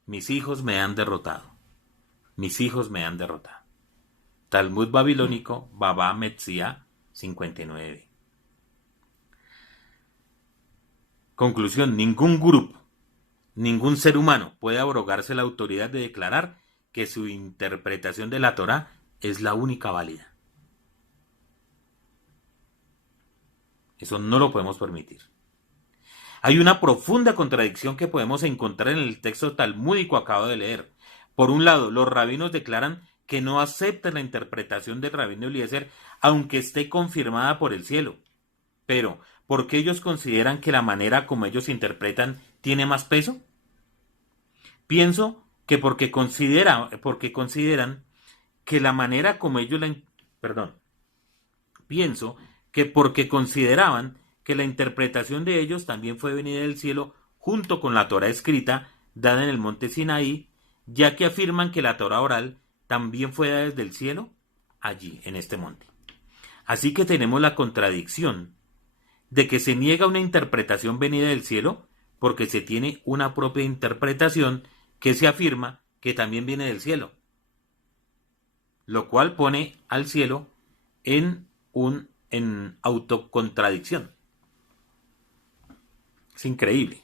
mis hijos me han derrotado, mis hijos me han derrotado. Talmud babilónico, Baba Metzia 59. Conclusión: ningún grupo, ningún ser humano puede abrogarse la autoridad de declarar que su interpretación de la Torá es la única válida. Eso no lo podemos permitir. Hay una profunda contradicción que podemos encontrar en el texto talmúdico acabado de leer. Por un lado, los rabinos declaran que no aceptan la interpretación del rabino Eliezer, aunque esté confirmada por el cielo. Pero, ¿por qué ellos consideran que la manera como ellos interpretan tiene más peso? Pienso que porque consideran que la manera como ellos Pienso que porque consideraban que la interpretación de ellos también fue venida del cielo junto con la Torá escrita dada en el monte Sinaí, ya que afirman que la Torá oral también fue dada desde el cielo allí, en este monte. Así que tenemos la contradicción de que se niega una interpretación venida del cielo porque se tiene una propia interpretación que se afirma que también viene del cielo, lo cual pone al cielo en autocontradicción. Es increíble.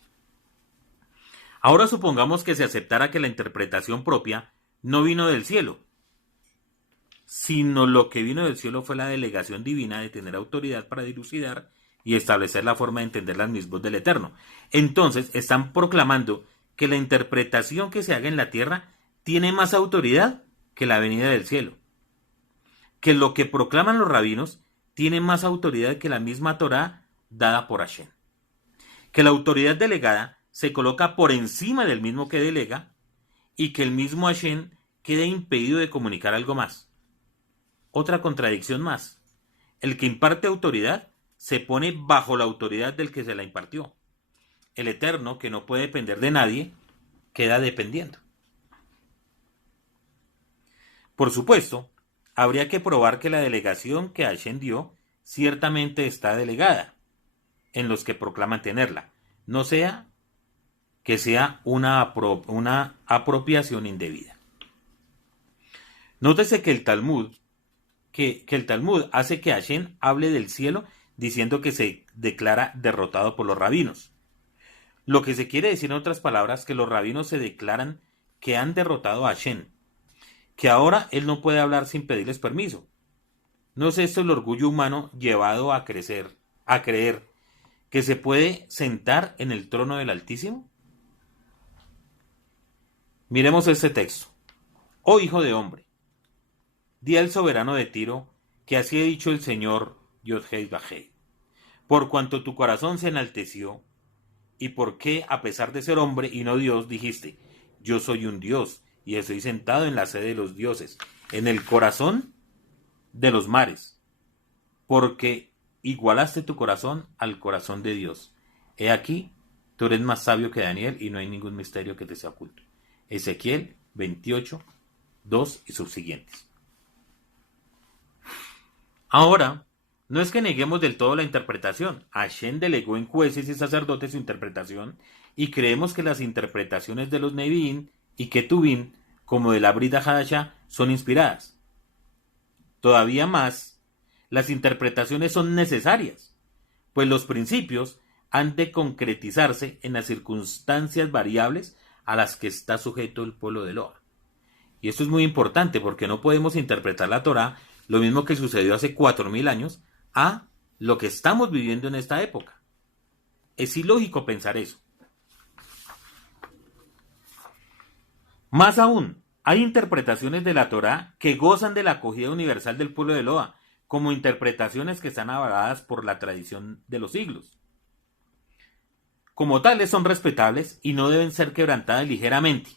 Ahora supongamos que se aceptara que la interpretación propia no vino del cielo, sino lo que vino del cielo fue la delegación divina de tener autoridad para dilucidar y establecer la forma de entender las mismas del Eterno. Entonces están proclamando que la interpretación que se haga en la tierra tiene más autoridad que la venida del cielo, que lo que proclaman los rabinos tiene más autoridad que la misma Torá dada por Hashem, que la autoridad delegada se coloca por encima del mismo que delega y que el mismo Hashem queda impedido de comunicar algo más. Otra contradicción más: el que imparte autoridad se pone bajo la autoridad del que se la impartió. El Eterno, que no puede depender de nadie, queda dependiendo. Por supuesto, habría que probar que la delegación que Hashem dio ciertamente está delegada en los que proclaman tenerla, no sea que sea una apropiación indebida. Nótese que el Talmud hace que Hashem hable del cielo diciendo que se declara derrotado por los rabinos. Lo que se quiere decir en otras palabras, que los rabinos se declaran que han derrotado a Hashem, que ahora él no puede hablar sin pedirles permiso. ¿No es esto el orgullo humano llevado a creer que se puede sentar en el trono del Altísimo? Miremos este texto. Oh hijo de hombre, di al soberano de Tiro que así ha dicho el Señor Yod-Hei Vah-Hei, por cuanto tu corazón se enalteció, y por qué, a pesar de ser hombre y no Dios, dijiste, yo soy un Dios, y estoy sentado en la sede de los dioses, en el corazón de los mares, porque igualaste tu corazón al corazón de Dios. He aquí, tú eres más sabio que Daniel, y no hay ningún misterio que te sea oculto. Ezequiel 28, 2 y subsiguientes. Ahora, no es que neguemos del todo la interpretación. Hashem delegó en jueces y sacerdotes su interpretación, y creemos que las interpretaciones de los Nevi'im y Ketuvim, como de la Brit Hadashah, son inspiradas. Todavía más, las interpretaciones son necesarias, pues los principios han de concretizarse en las circunstancias variables a las que está sujeto el pueblo de Eloah. Y esto es muy importante, porque no podemos interpretar la Torá lo mismo que sucedió hace 4000 años a lo que estamos viviendo en esta época. Es ilógico pensar eso. Más aún, hay interpretaciones de la Torá que gozan de la acogida universal del pueblo de Eloah, como interpretaciones que están avaladas por la tradición de los siglos. Como tales son respetables y no deben ser quebrantadas ligeramente.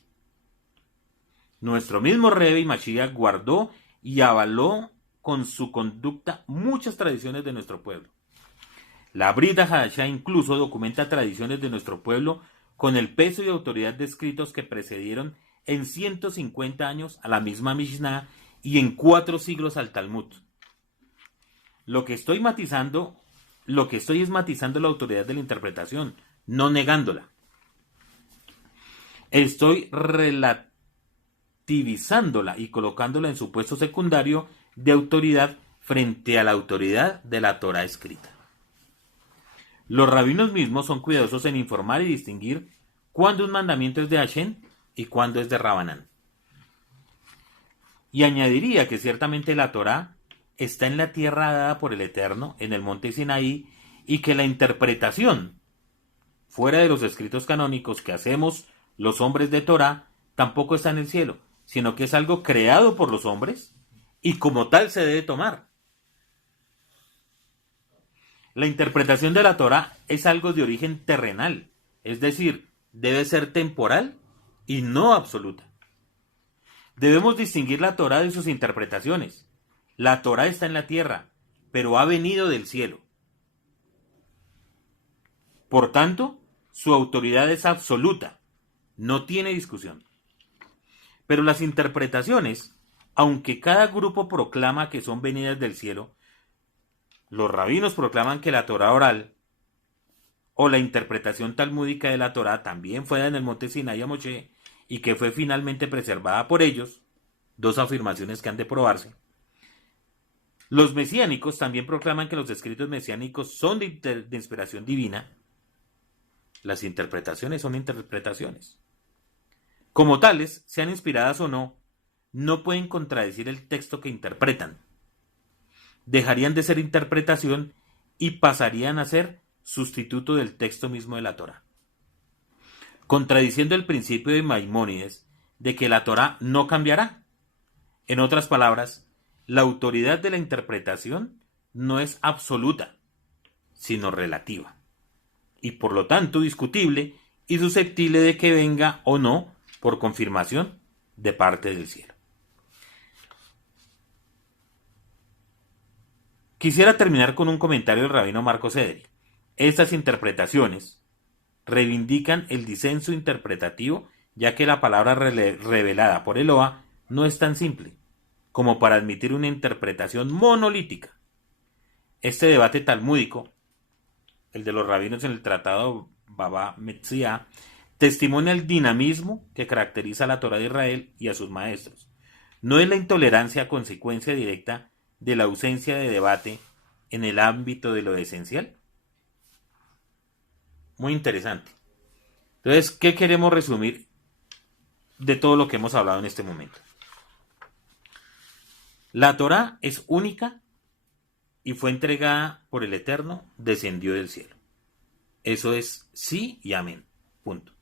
Nuestro mismo Rebbe y Mashiach guardó y avaló con su conducta muchas tradiciones de nuestro pueblo. La Brit Hadashah incluso documenta tradiciones de nuestro pueblo con el peso y autoridad de escritos que precedieron en 150 años a la misma Mishnah y en 4 siglos al Talmud. Lo que estoy es matizando la autoridad de la interpretación, no negándola. Estoy relativizándola y colocándola en su puesto secundario de autoridad frente a la autoridad de la Torá escrita. Los rabinos mismos son cuidadosos en informar y distinguir cuándo un mandamiento es de Hashem y cuándo es de Rabanán. Y añadiría que ciertamente la Torá está en la tierra dada por el Eterno, en el monte Sinaí, y que la interpretación fuera de los escritos canónicos que hacemos los hombres de Torá tampoco está en el cielo, sino que es algo creado por los hombres y como tal se debe tomar. La interpretación de la Torá es algo de origen terrenal, es decir, debe ser temporal y no absoluta. Debemos distinguir la Torá de sus interpretaciones. La Torá está en la tierra, pero ha venido del cielo. Por tanto, su autoridad es absoluta, no tiene discusión. Pero las interpretaciones, aunque cada grupo proclama que son venidas del cielo, los rabinos proclaman que la Torá oral o la interpretación talmúdica de la Torá también fue en el monte Sinaí a Moshe y que fue finalmente preservada por ellos, dos afirmaciones que han de probarse. Los mesiánicos también proclaman que los escritos mesiánicos son de inspiración divina Las interpretaciones son interpretaciones. Como tales, sean inspiradas o no, no pueden contradecir el texto que interpretan. Dejarían de ser interpretación y pasarían a ser sustituto del texto mismo de la Torá, contradiciendo el principio de Maimónides de que la Torá no cambiará. En otras palabras, la autoridad de la interpretación no es absoluta, sino relativa, y por lo tanto discutible y susceptible de que venga o no por confirmación de parte del cielo. Quisiera terminar con un comentario del rabino Marcos Ederi. Estas interpretaciones reivindican el disenso interpretativo, ya que la palabra revelada por Eloa no es tan simple como para admitir una interpretación monolítica. Este debate talmúdico, el de los rabinos en el tratado Baba Metzia, testimonia el dinamismo que caracteriza a la Torá de Israel y a sus maestros. No es la intolerancia consecuencia directa de la ausencia de debate en el ámbito de lo esencial. Muy interesante. Entonces, ¿qué queremos resumir de todo lo que hemos hablado en este momento? La Torá es única y fue entregada por el Eterno, descendió del cielo. Eso es sí y amén. Punto.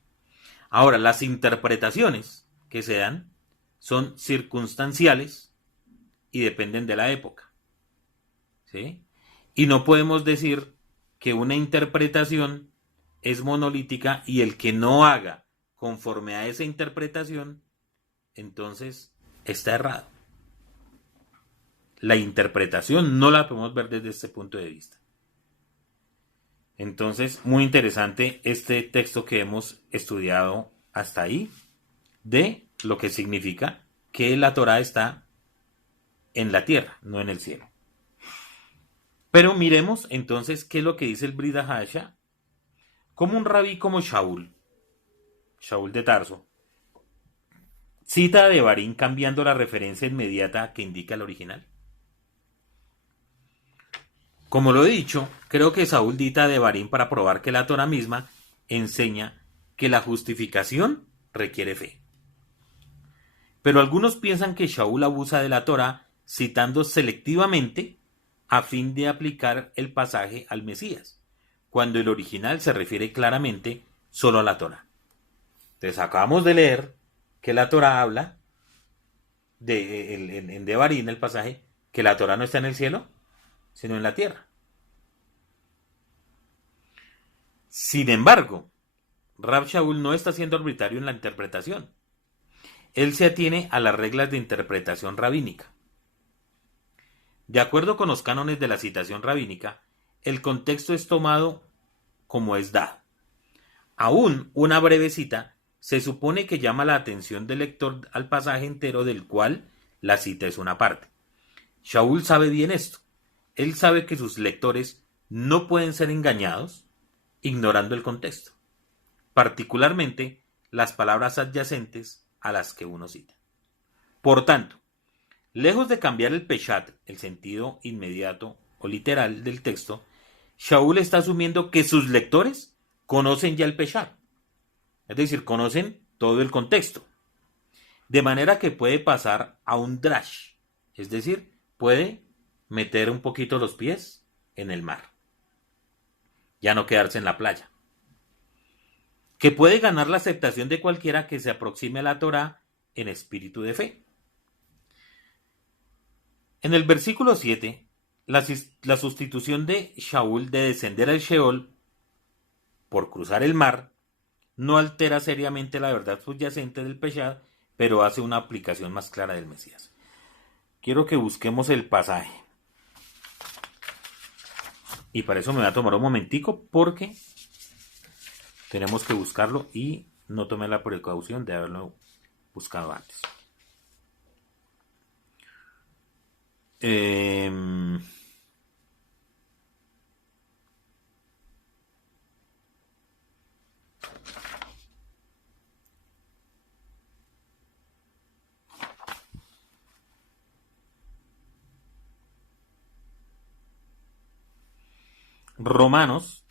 Ahora, las interpretaciones que se dan son circunstanciales y dependen de la época. ¿Sí? Y no podemos decir que una interpretación es monolítica y el que no haga conforme a esa interpretación, entonces está errado. La interpretación no la podemos ver desde este punto de vista. Entonces, muy interesante este texto que hemos estudiado hasta ahí, de lo que significa que la Torá está en la tierra, no en el cielo. Pero miremos entonces qué es lo que dice el Brit Hadashah. Como un rabí como Shaul de Tarso, cita a Devarim cambiando la referencia inmediata que indica el original. Como lo he dicho, creo que Saúl cita a Devarim para probar que la Torá misma enseña que la justificación requiere fe. Pero algunos piensan que Shaul abusa de la Torá citando selectivamente a fin de aplicar el pasaje al Mesías, cuando el original se refiere claramente solo a la Torá. Entonces acabamos de leer que la Torá habla en Devarim, el pasaje, que la Torá no está en el cielo, sino en la tierra. Sin embargo, Rab Shaul no está siendo arbitrario en la interpretación. Él se atiene a las reglas de interpretación rabínica. De acuerdo con los cánones de la citación rabínica, el contexto es tomado como es dado. Aún una breve cita se supone que llama la atención del lector al pasaje entero del cual la cita es una parte. Shaul sabe bien esto. Él sabe que sus lectores no pueden ser engañados ignorando el contexto, particularmente las palabras adyacentes a las que uno cita. Por tanto, lejos de cambiar el peshat, el sentido inmediato o literal del texto, Shaul está asumiendo que sus lectores conocen ya el peshat, es decir, conocen todo el contexto, de manera que puede pasar a un drash, es decir, puede meter un poquito los pies en el mar, ya no quedarse en la playa, que puede ganar la aceptación de cualquiera que se aproxime a la Torá en espíritu de fe. En el versículo 7, la sustitución de Shaul de descender al Sheol por cruzar el mar no altera seriamente la verdad subyacente del Peshat, pero hace una aplicación más clara del Mesías. Quiero que busquemos el pasaje. Y para eso me va a tomar un momentico porque tenemos que buscarlo y no tomé la precaución de haberlo buscado antes. Romanos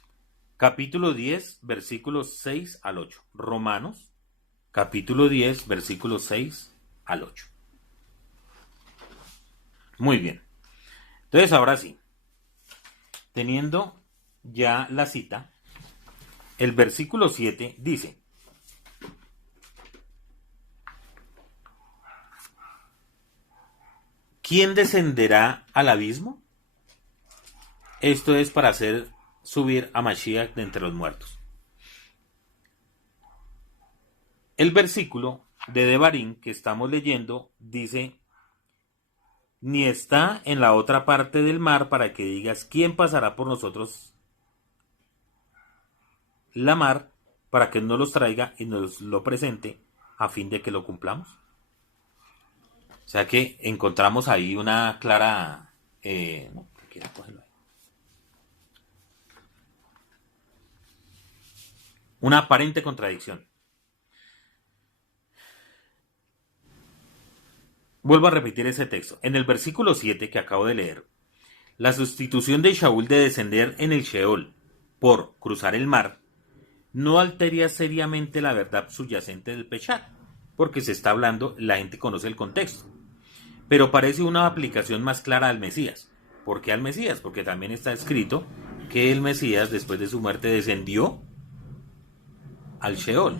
capítulo 10, versículos 6 al 8. Romanos, capítulo 10, versículos 6 al 8. Muy bien. Entonces, ahora sí, teniendo ya la cita, el versículo 7 dice: ¿quién descenderá al abismo? Esto es para hacer subir a Mashiach de entre los muertos. El versículo de Devarim que estamos leyendo dice: ni está en la otra parte del mar para que digas quién pasará por nosotros la mar para que nos los traiga y nos lo presente a fin de que lo cumplamos. O sea que encontramos ahí una clara una aparente contradicción. Vuelvo a repetir ese texto. En el versículo 7 que acabo de leer, la sustitución de Shaul de descender en el Sheol por cruzar el mar no altera seriamente la verdad subyacente del Peshat, porque se está hablando, la gente conoce el contexto, pero parece una aplicación más clara al Mesías. ¿Por qué al Mesías? Porque también está escrito que el Mesías después de su muerte descendió al Sheol.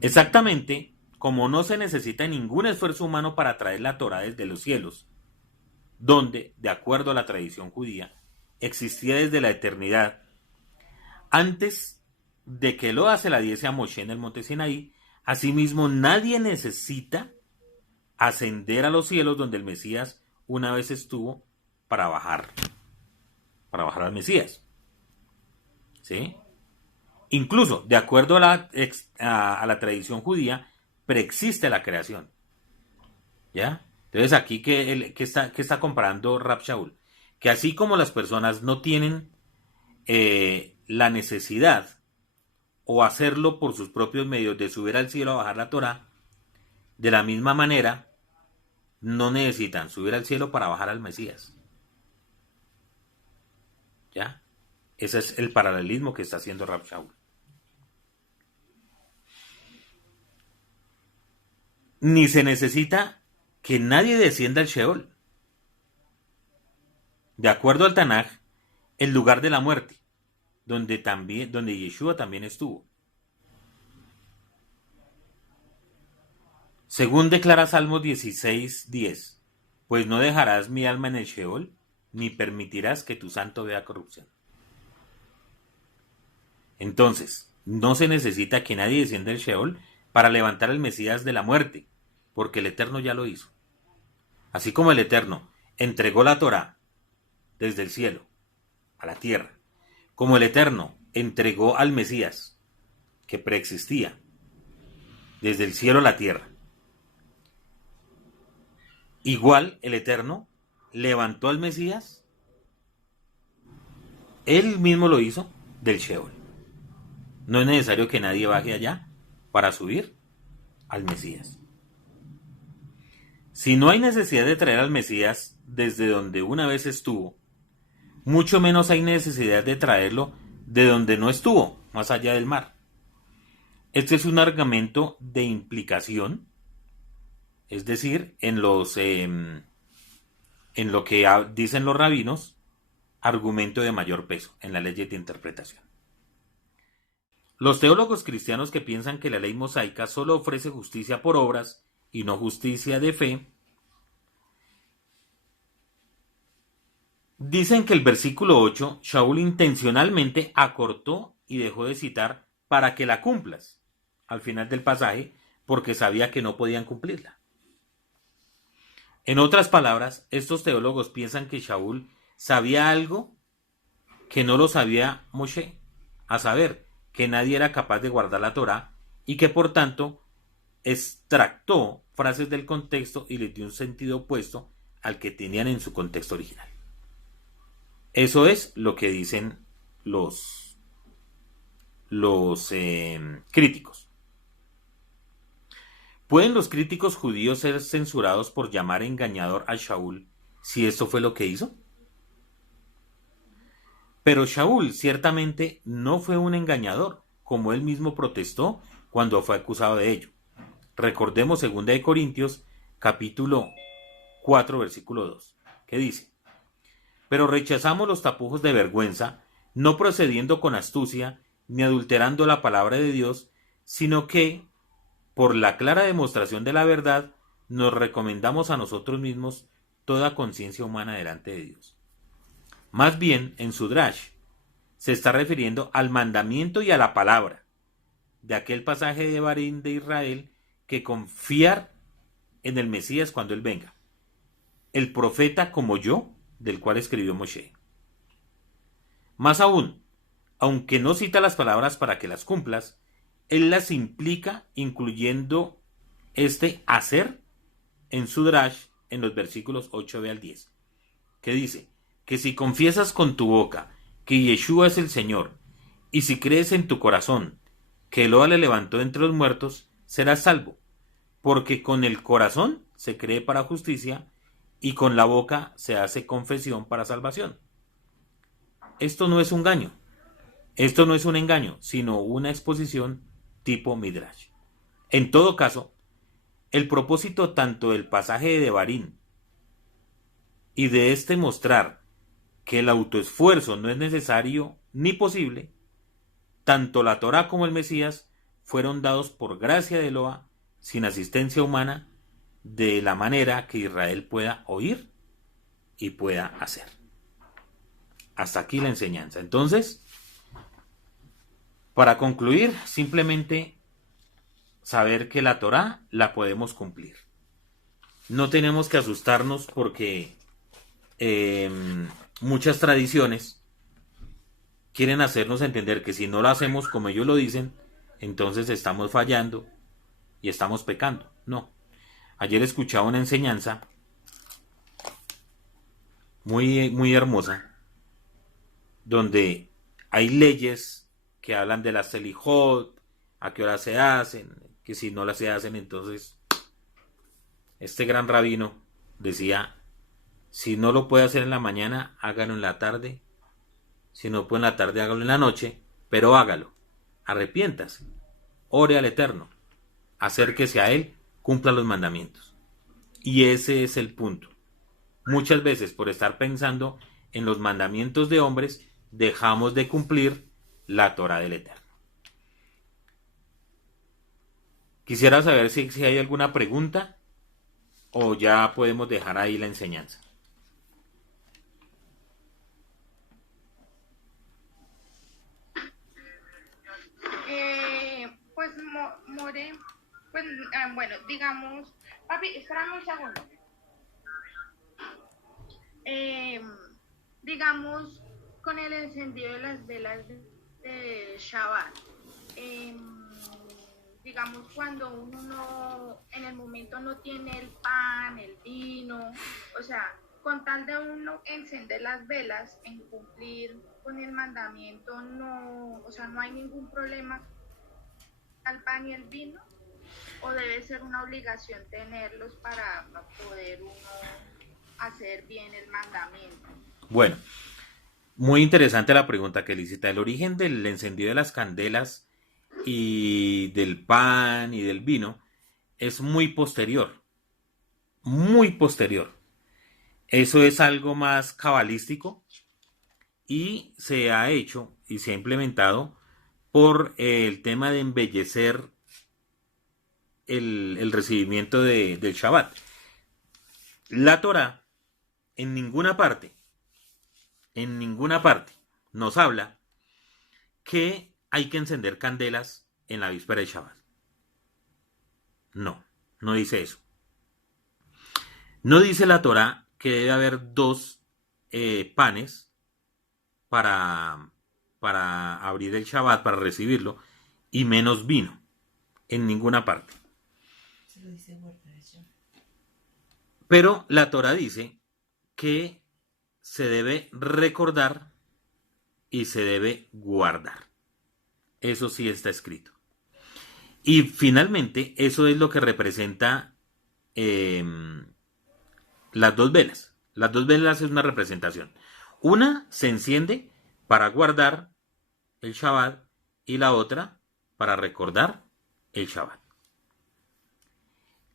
Exactamente como no se necesita ningún esfuerzo humano para traer la Torá desde los cielos, donde, de acuerdo a la tradición judía, existía desde la eternidad, antes de que Eloa se la diese a Moshe en el monte Sinaí, asimismo nadie necesita ascender a los cielos donde el Mesías una vez estuvo para bajar al Mesías. ¿Sí? Incluso, de acuerdo a la tradición judía, preexiste la creación. ¿Ya? Entonces aquí que está comparando Rab Shaul, que así como las personas no tienen la necesidad o hacerlo por sus propios medios de subir al cielo a bajar la Torá, de la misma manera no necesitan subir al cielo para bajar al Mesías. ¿Ya? Ese es el paralelismo que está haciendo Rab Shaul. Ni se necesita que nadie descienda al Sheol. De acuerdo al Tanaj, el lugar de la muerte, donde Yeshua también estuvo. Según declara Salmos 16:10, pues no dejarás mi alma en el Sheol, ni permitirás que tu santo vea corrupción. Entonces, no se necesita que nadie descienda al Sheol para levantar al Mesías de la muerte, porque el Eterno ya lo hizo. Así como el Eterno entregó la Torá desde el cielo a la tierra, como el Eterno entregó al Mesías, que preexistía, desde el cielo a la tierra, igual el Eterno levantó al Mesías, él mismo lo hizo del Sheol. No es necesario que nadie baje allá para subir al Mesías. Si no hay necesidad de traer al Mesías desde donde una vez estuvo, mucho menos hay necesidad de traerlo de donde no estuvo, más allá del mar. Este es un argumento de implicación, es decir, en lo que dicen los rabinos, argumento de mayor peso en la ley de interpretación. Los teólogos cristianos que piensan que la ley mosaica solo ofrece justicia por obras y no justicia de fe, dicen que el versículo 8, Shaul intencionalmente acortó y dejó de citar para que la cumplas al final del pasaje, porque sabía que no podían cumplirla. En otras palabras, estos teólogos piensan que Shaul sabía algo que no lo sabía Moshe, a saber, que nadie era capaz de guardar la Torá y que por tanto extractó frases del contexto y les dio un sentido opuesto al que tenían en su contexto original. Eso es lo que dicen los críticos. ¿Pueden los críticos judíos ser censurados por llamar engañador a Shaul si esto fue lo que hizo? Pero Shaul ciertamente no fue un engañador, como él mismo protestó cuando fue acusado de ello. Recordemos 2 de Corintios, capítulo 4, versículo 2, que dice: pero rechazamos los tapujos de vergüenza, no procediendo con astucia, ni adulterando la palabra de Dios, sino que, por la clara demostración de la verdad, nos recomendamos a nosotros mismos toda conciencia humana delante de Dios. Más bien, en su drash, se está refiriendo al mandamiento y a la palabra, de aquel pasaje de Barín de Israel, que confiar en el Mesías cuando él venga, el profeta como yo, del cual escribió Moshe. Más aún, aunque no cita las palabras para que las cumplas, él las implica incluyendo este hacer en su drash en los versículos 8b al 10, que dice que si confiesas con tu boca que Yeshua es el Señor, y si crees en tu corazón que Eloa le levantó entre los muertos, serás salvo, porque con el corazón se cree para justicia, y con la boca se hace confesión para salvación. Esto no es un engaño, esto no es un engaño, sino una exposición tipo Midrash. En todo caso, el propósito tanto del pasaje de Devarim y de este mostrar que el autoesfuerzo no es necesario ni posible, tanto la Torá como el Mesías fueron dados por gracia de Eloa, sin asistencia humana, de la manera que Israel pueda oír y pueda hacer. Hasta aquí la enseñanza. Entonces, para concluir, simplemente saber que la Torá la podemos cumplir. No tenemos que asustarnos porque muchas tradiciones quieren hacernos entender que si no lo hacemos como ellos lo dicen, entonces estamos fallando y estamos pecando. No. Ayer escuchaba una enseñanza muy hermosa, donde hay leyes que hablan de las selijot, a qué hora se hacen, que si no las se hacen, entonces este gran rabino decía: si no lo puede hacer en la mañana, hágalo en la tarde; si no puede en la tarde, hágalo en la noche, pero hágalo, arrepiéntase, ore al Eterno, acérquese a Él, cumpla los mandamientos. Y ese es el punto. Muchas veces, por estar pensando en los mandamientos de hombres, dejamos de cumplir la Torá del Eterno. Quisiera saber si hay alguna pregunta o ya podemos dejar ahí la enseñanza. Pues More, pues bueno, digamos, papi, espérame un segundo. Digamos, con el encendido de las velas de Shabbat, digamos, cuando uno no, en el momento no tiene el pan, el vino, o sea, con tal de uno encender las velas en cumplir con el mandamiento, no, o sea, no hay ningún problema al pan y el vino, o debe ser una obligación tenerlos para poder uno hacer bien el mandamiento. Bueno, muy interesante la pregunta que licita. El origen del encendido de las candelas y del pan y del vino es muy posterior, muy posterior. Eso es algo más cabalístico y se ha hecho y se ha implementado por el tema de embellecer el recibimiento del Shabbat. La Torá en ninguna parte nos habla que hay que encender candelas en la víspera de Shabbat. No dice eso. No dice la Torá que debe haber 2 panes para abrir el Shabbat, para recibirlo, y menos vino, en ninguna parte. Se lo dice Word, de hecho. Pero la Torá dice que se debe recordar y se debe guardar. Eso sí está escrito. Y finalmente, eso es lo que representa las 2 velas. Las 2 velas es una representación. Una se enciende para guardar el Shabbat y la otra para recordar el Shabbat.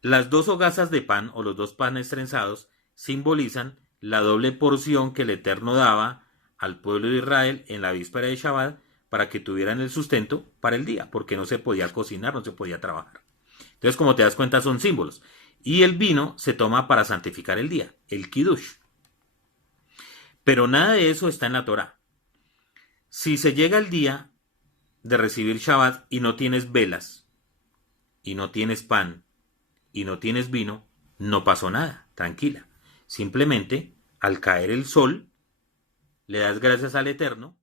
Las dos hogazas de pan o los dos panes trenzados simbolizan la doble porción que el Eterno daba al pueblo de Israel en la víspera de Shabbat para que tuvieran el sustento para el día, porque no se podía cocinar, no se podía trabajar. Entonces, como te das cuenta, son símbolos. Y el vino se toma para santificar el día, el Kiddush. Pero nada de eso está en la Torá. Si se llega el día de recibir Shabbat y no tienes velas, y no tienes pan, y no tienes vino, no pasó nada, tranquila. Simplemente, al caer el sol, le das gracias al Eterno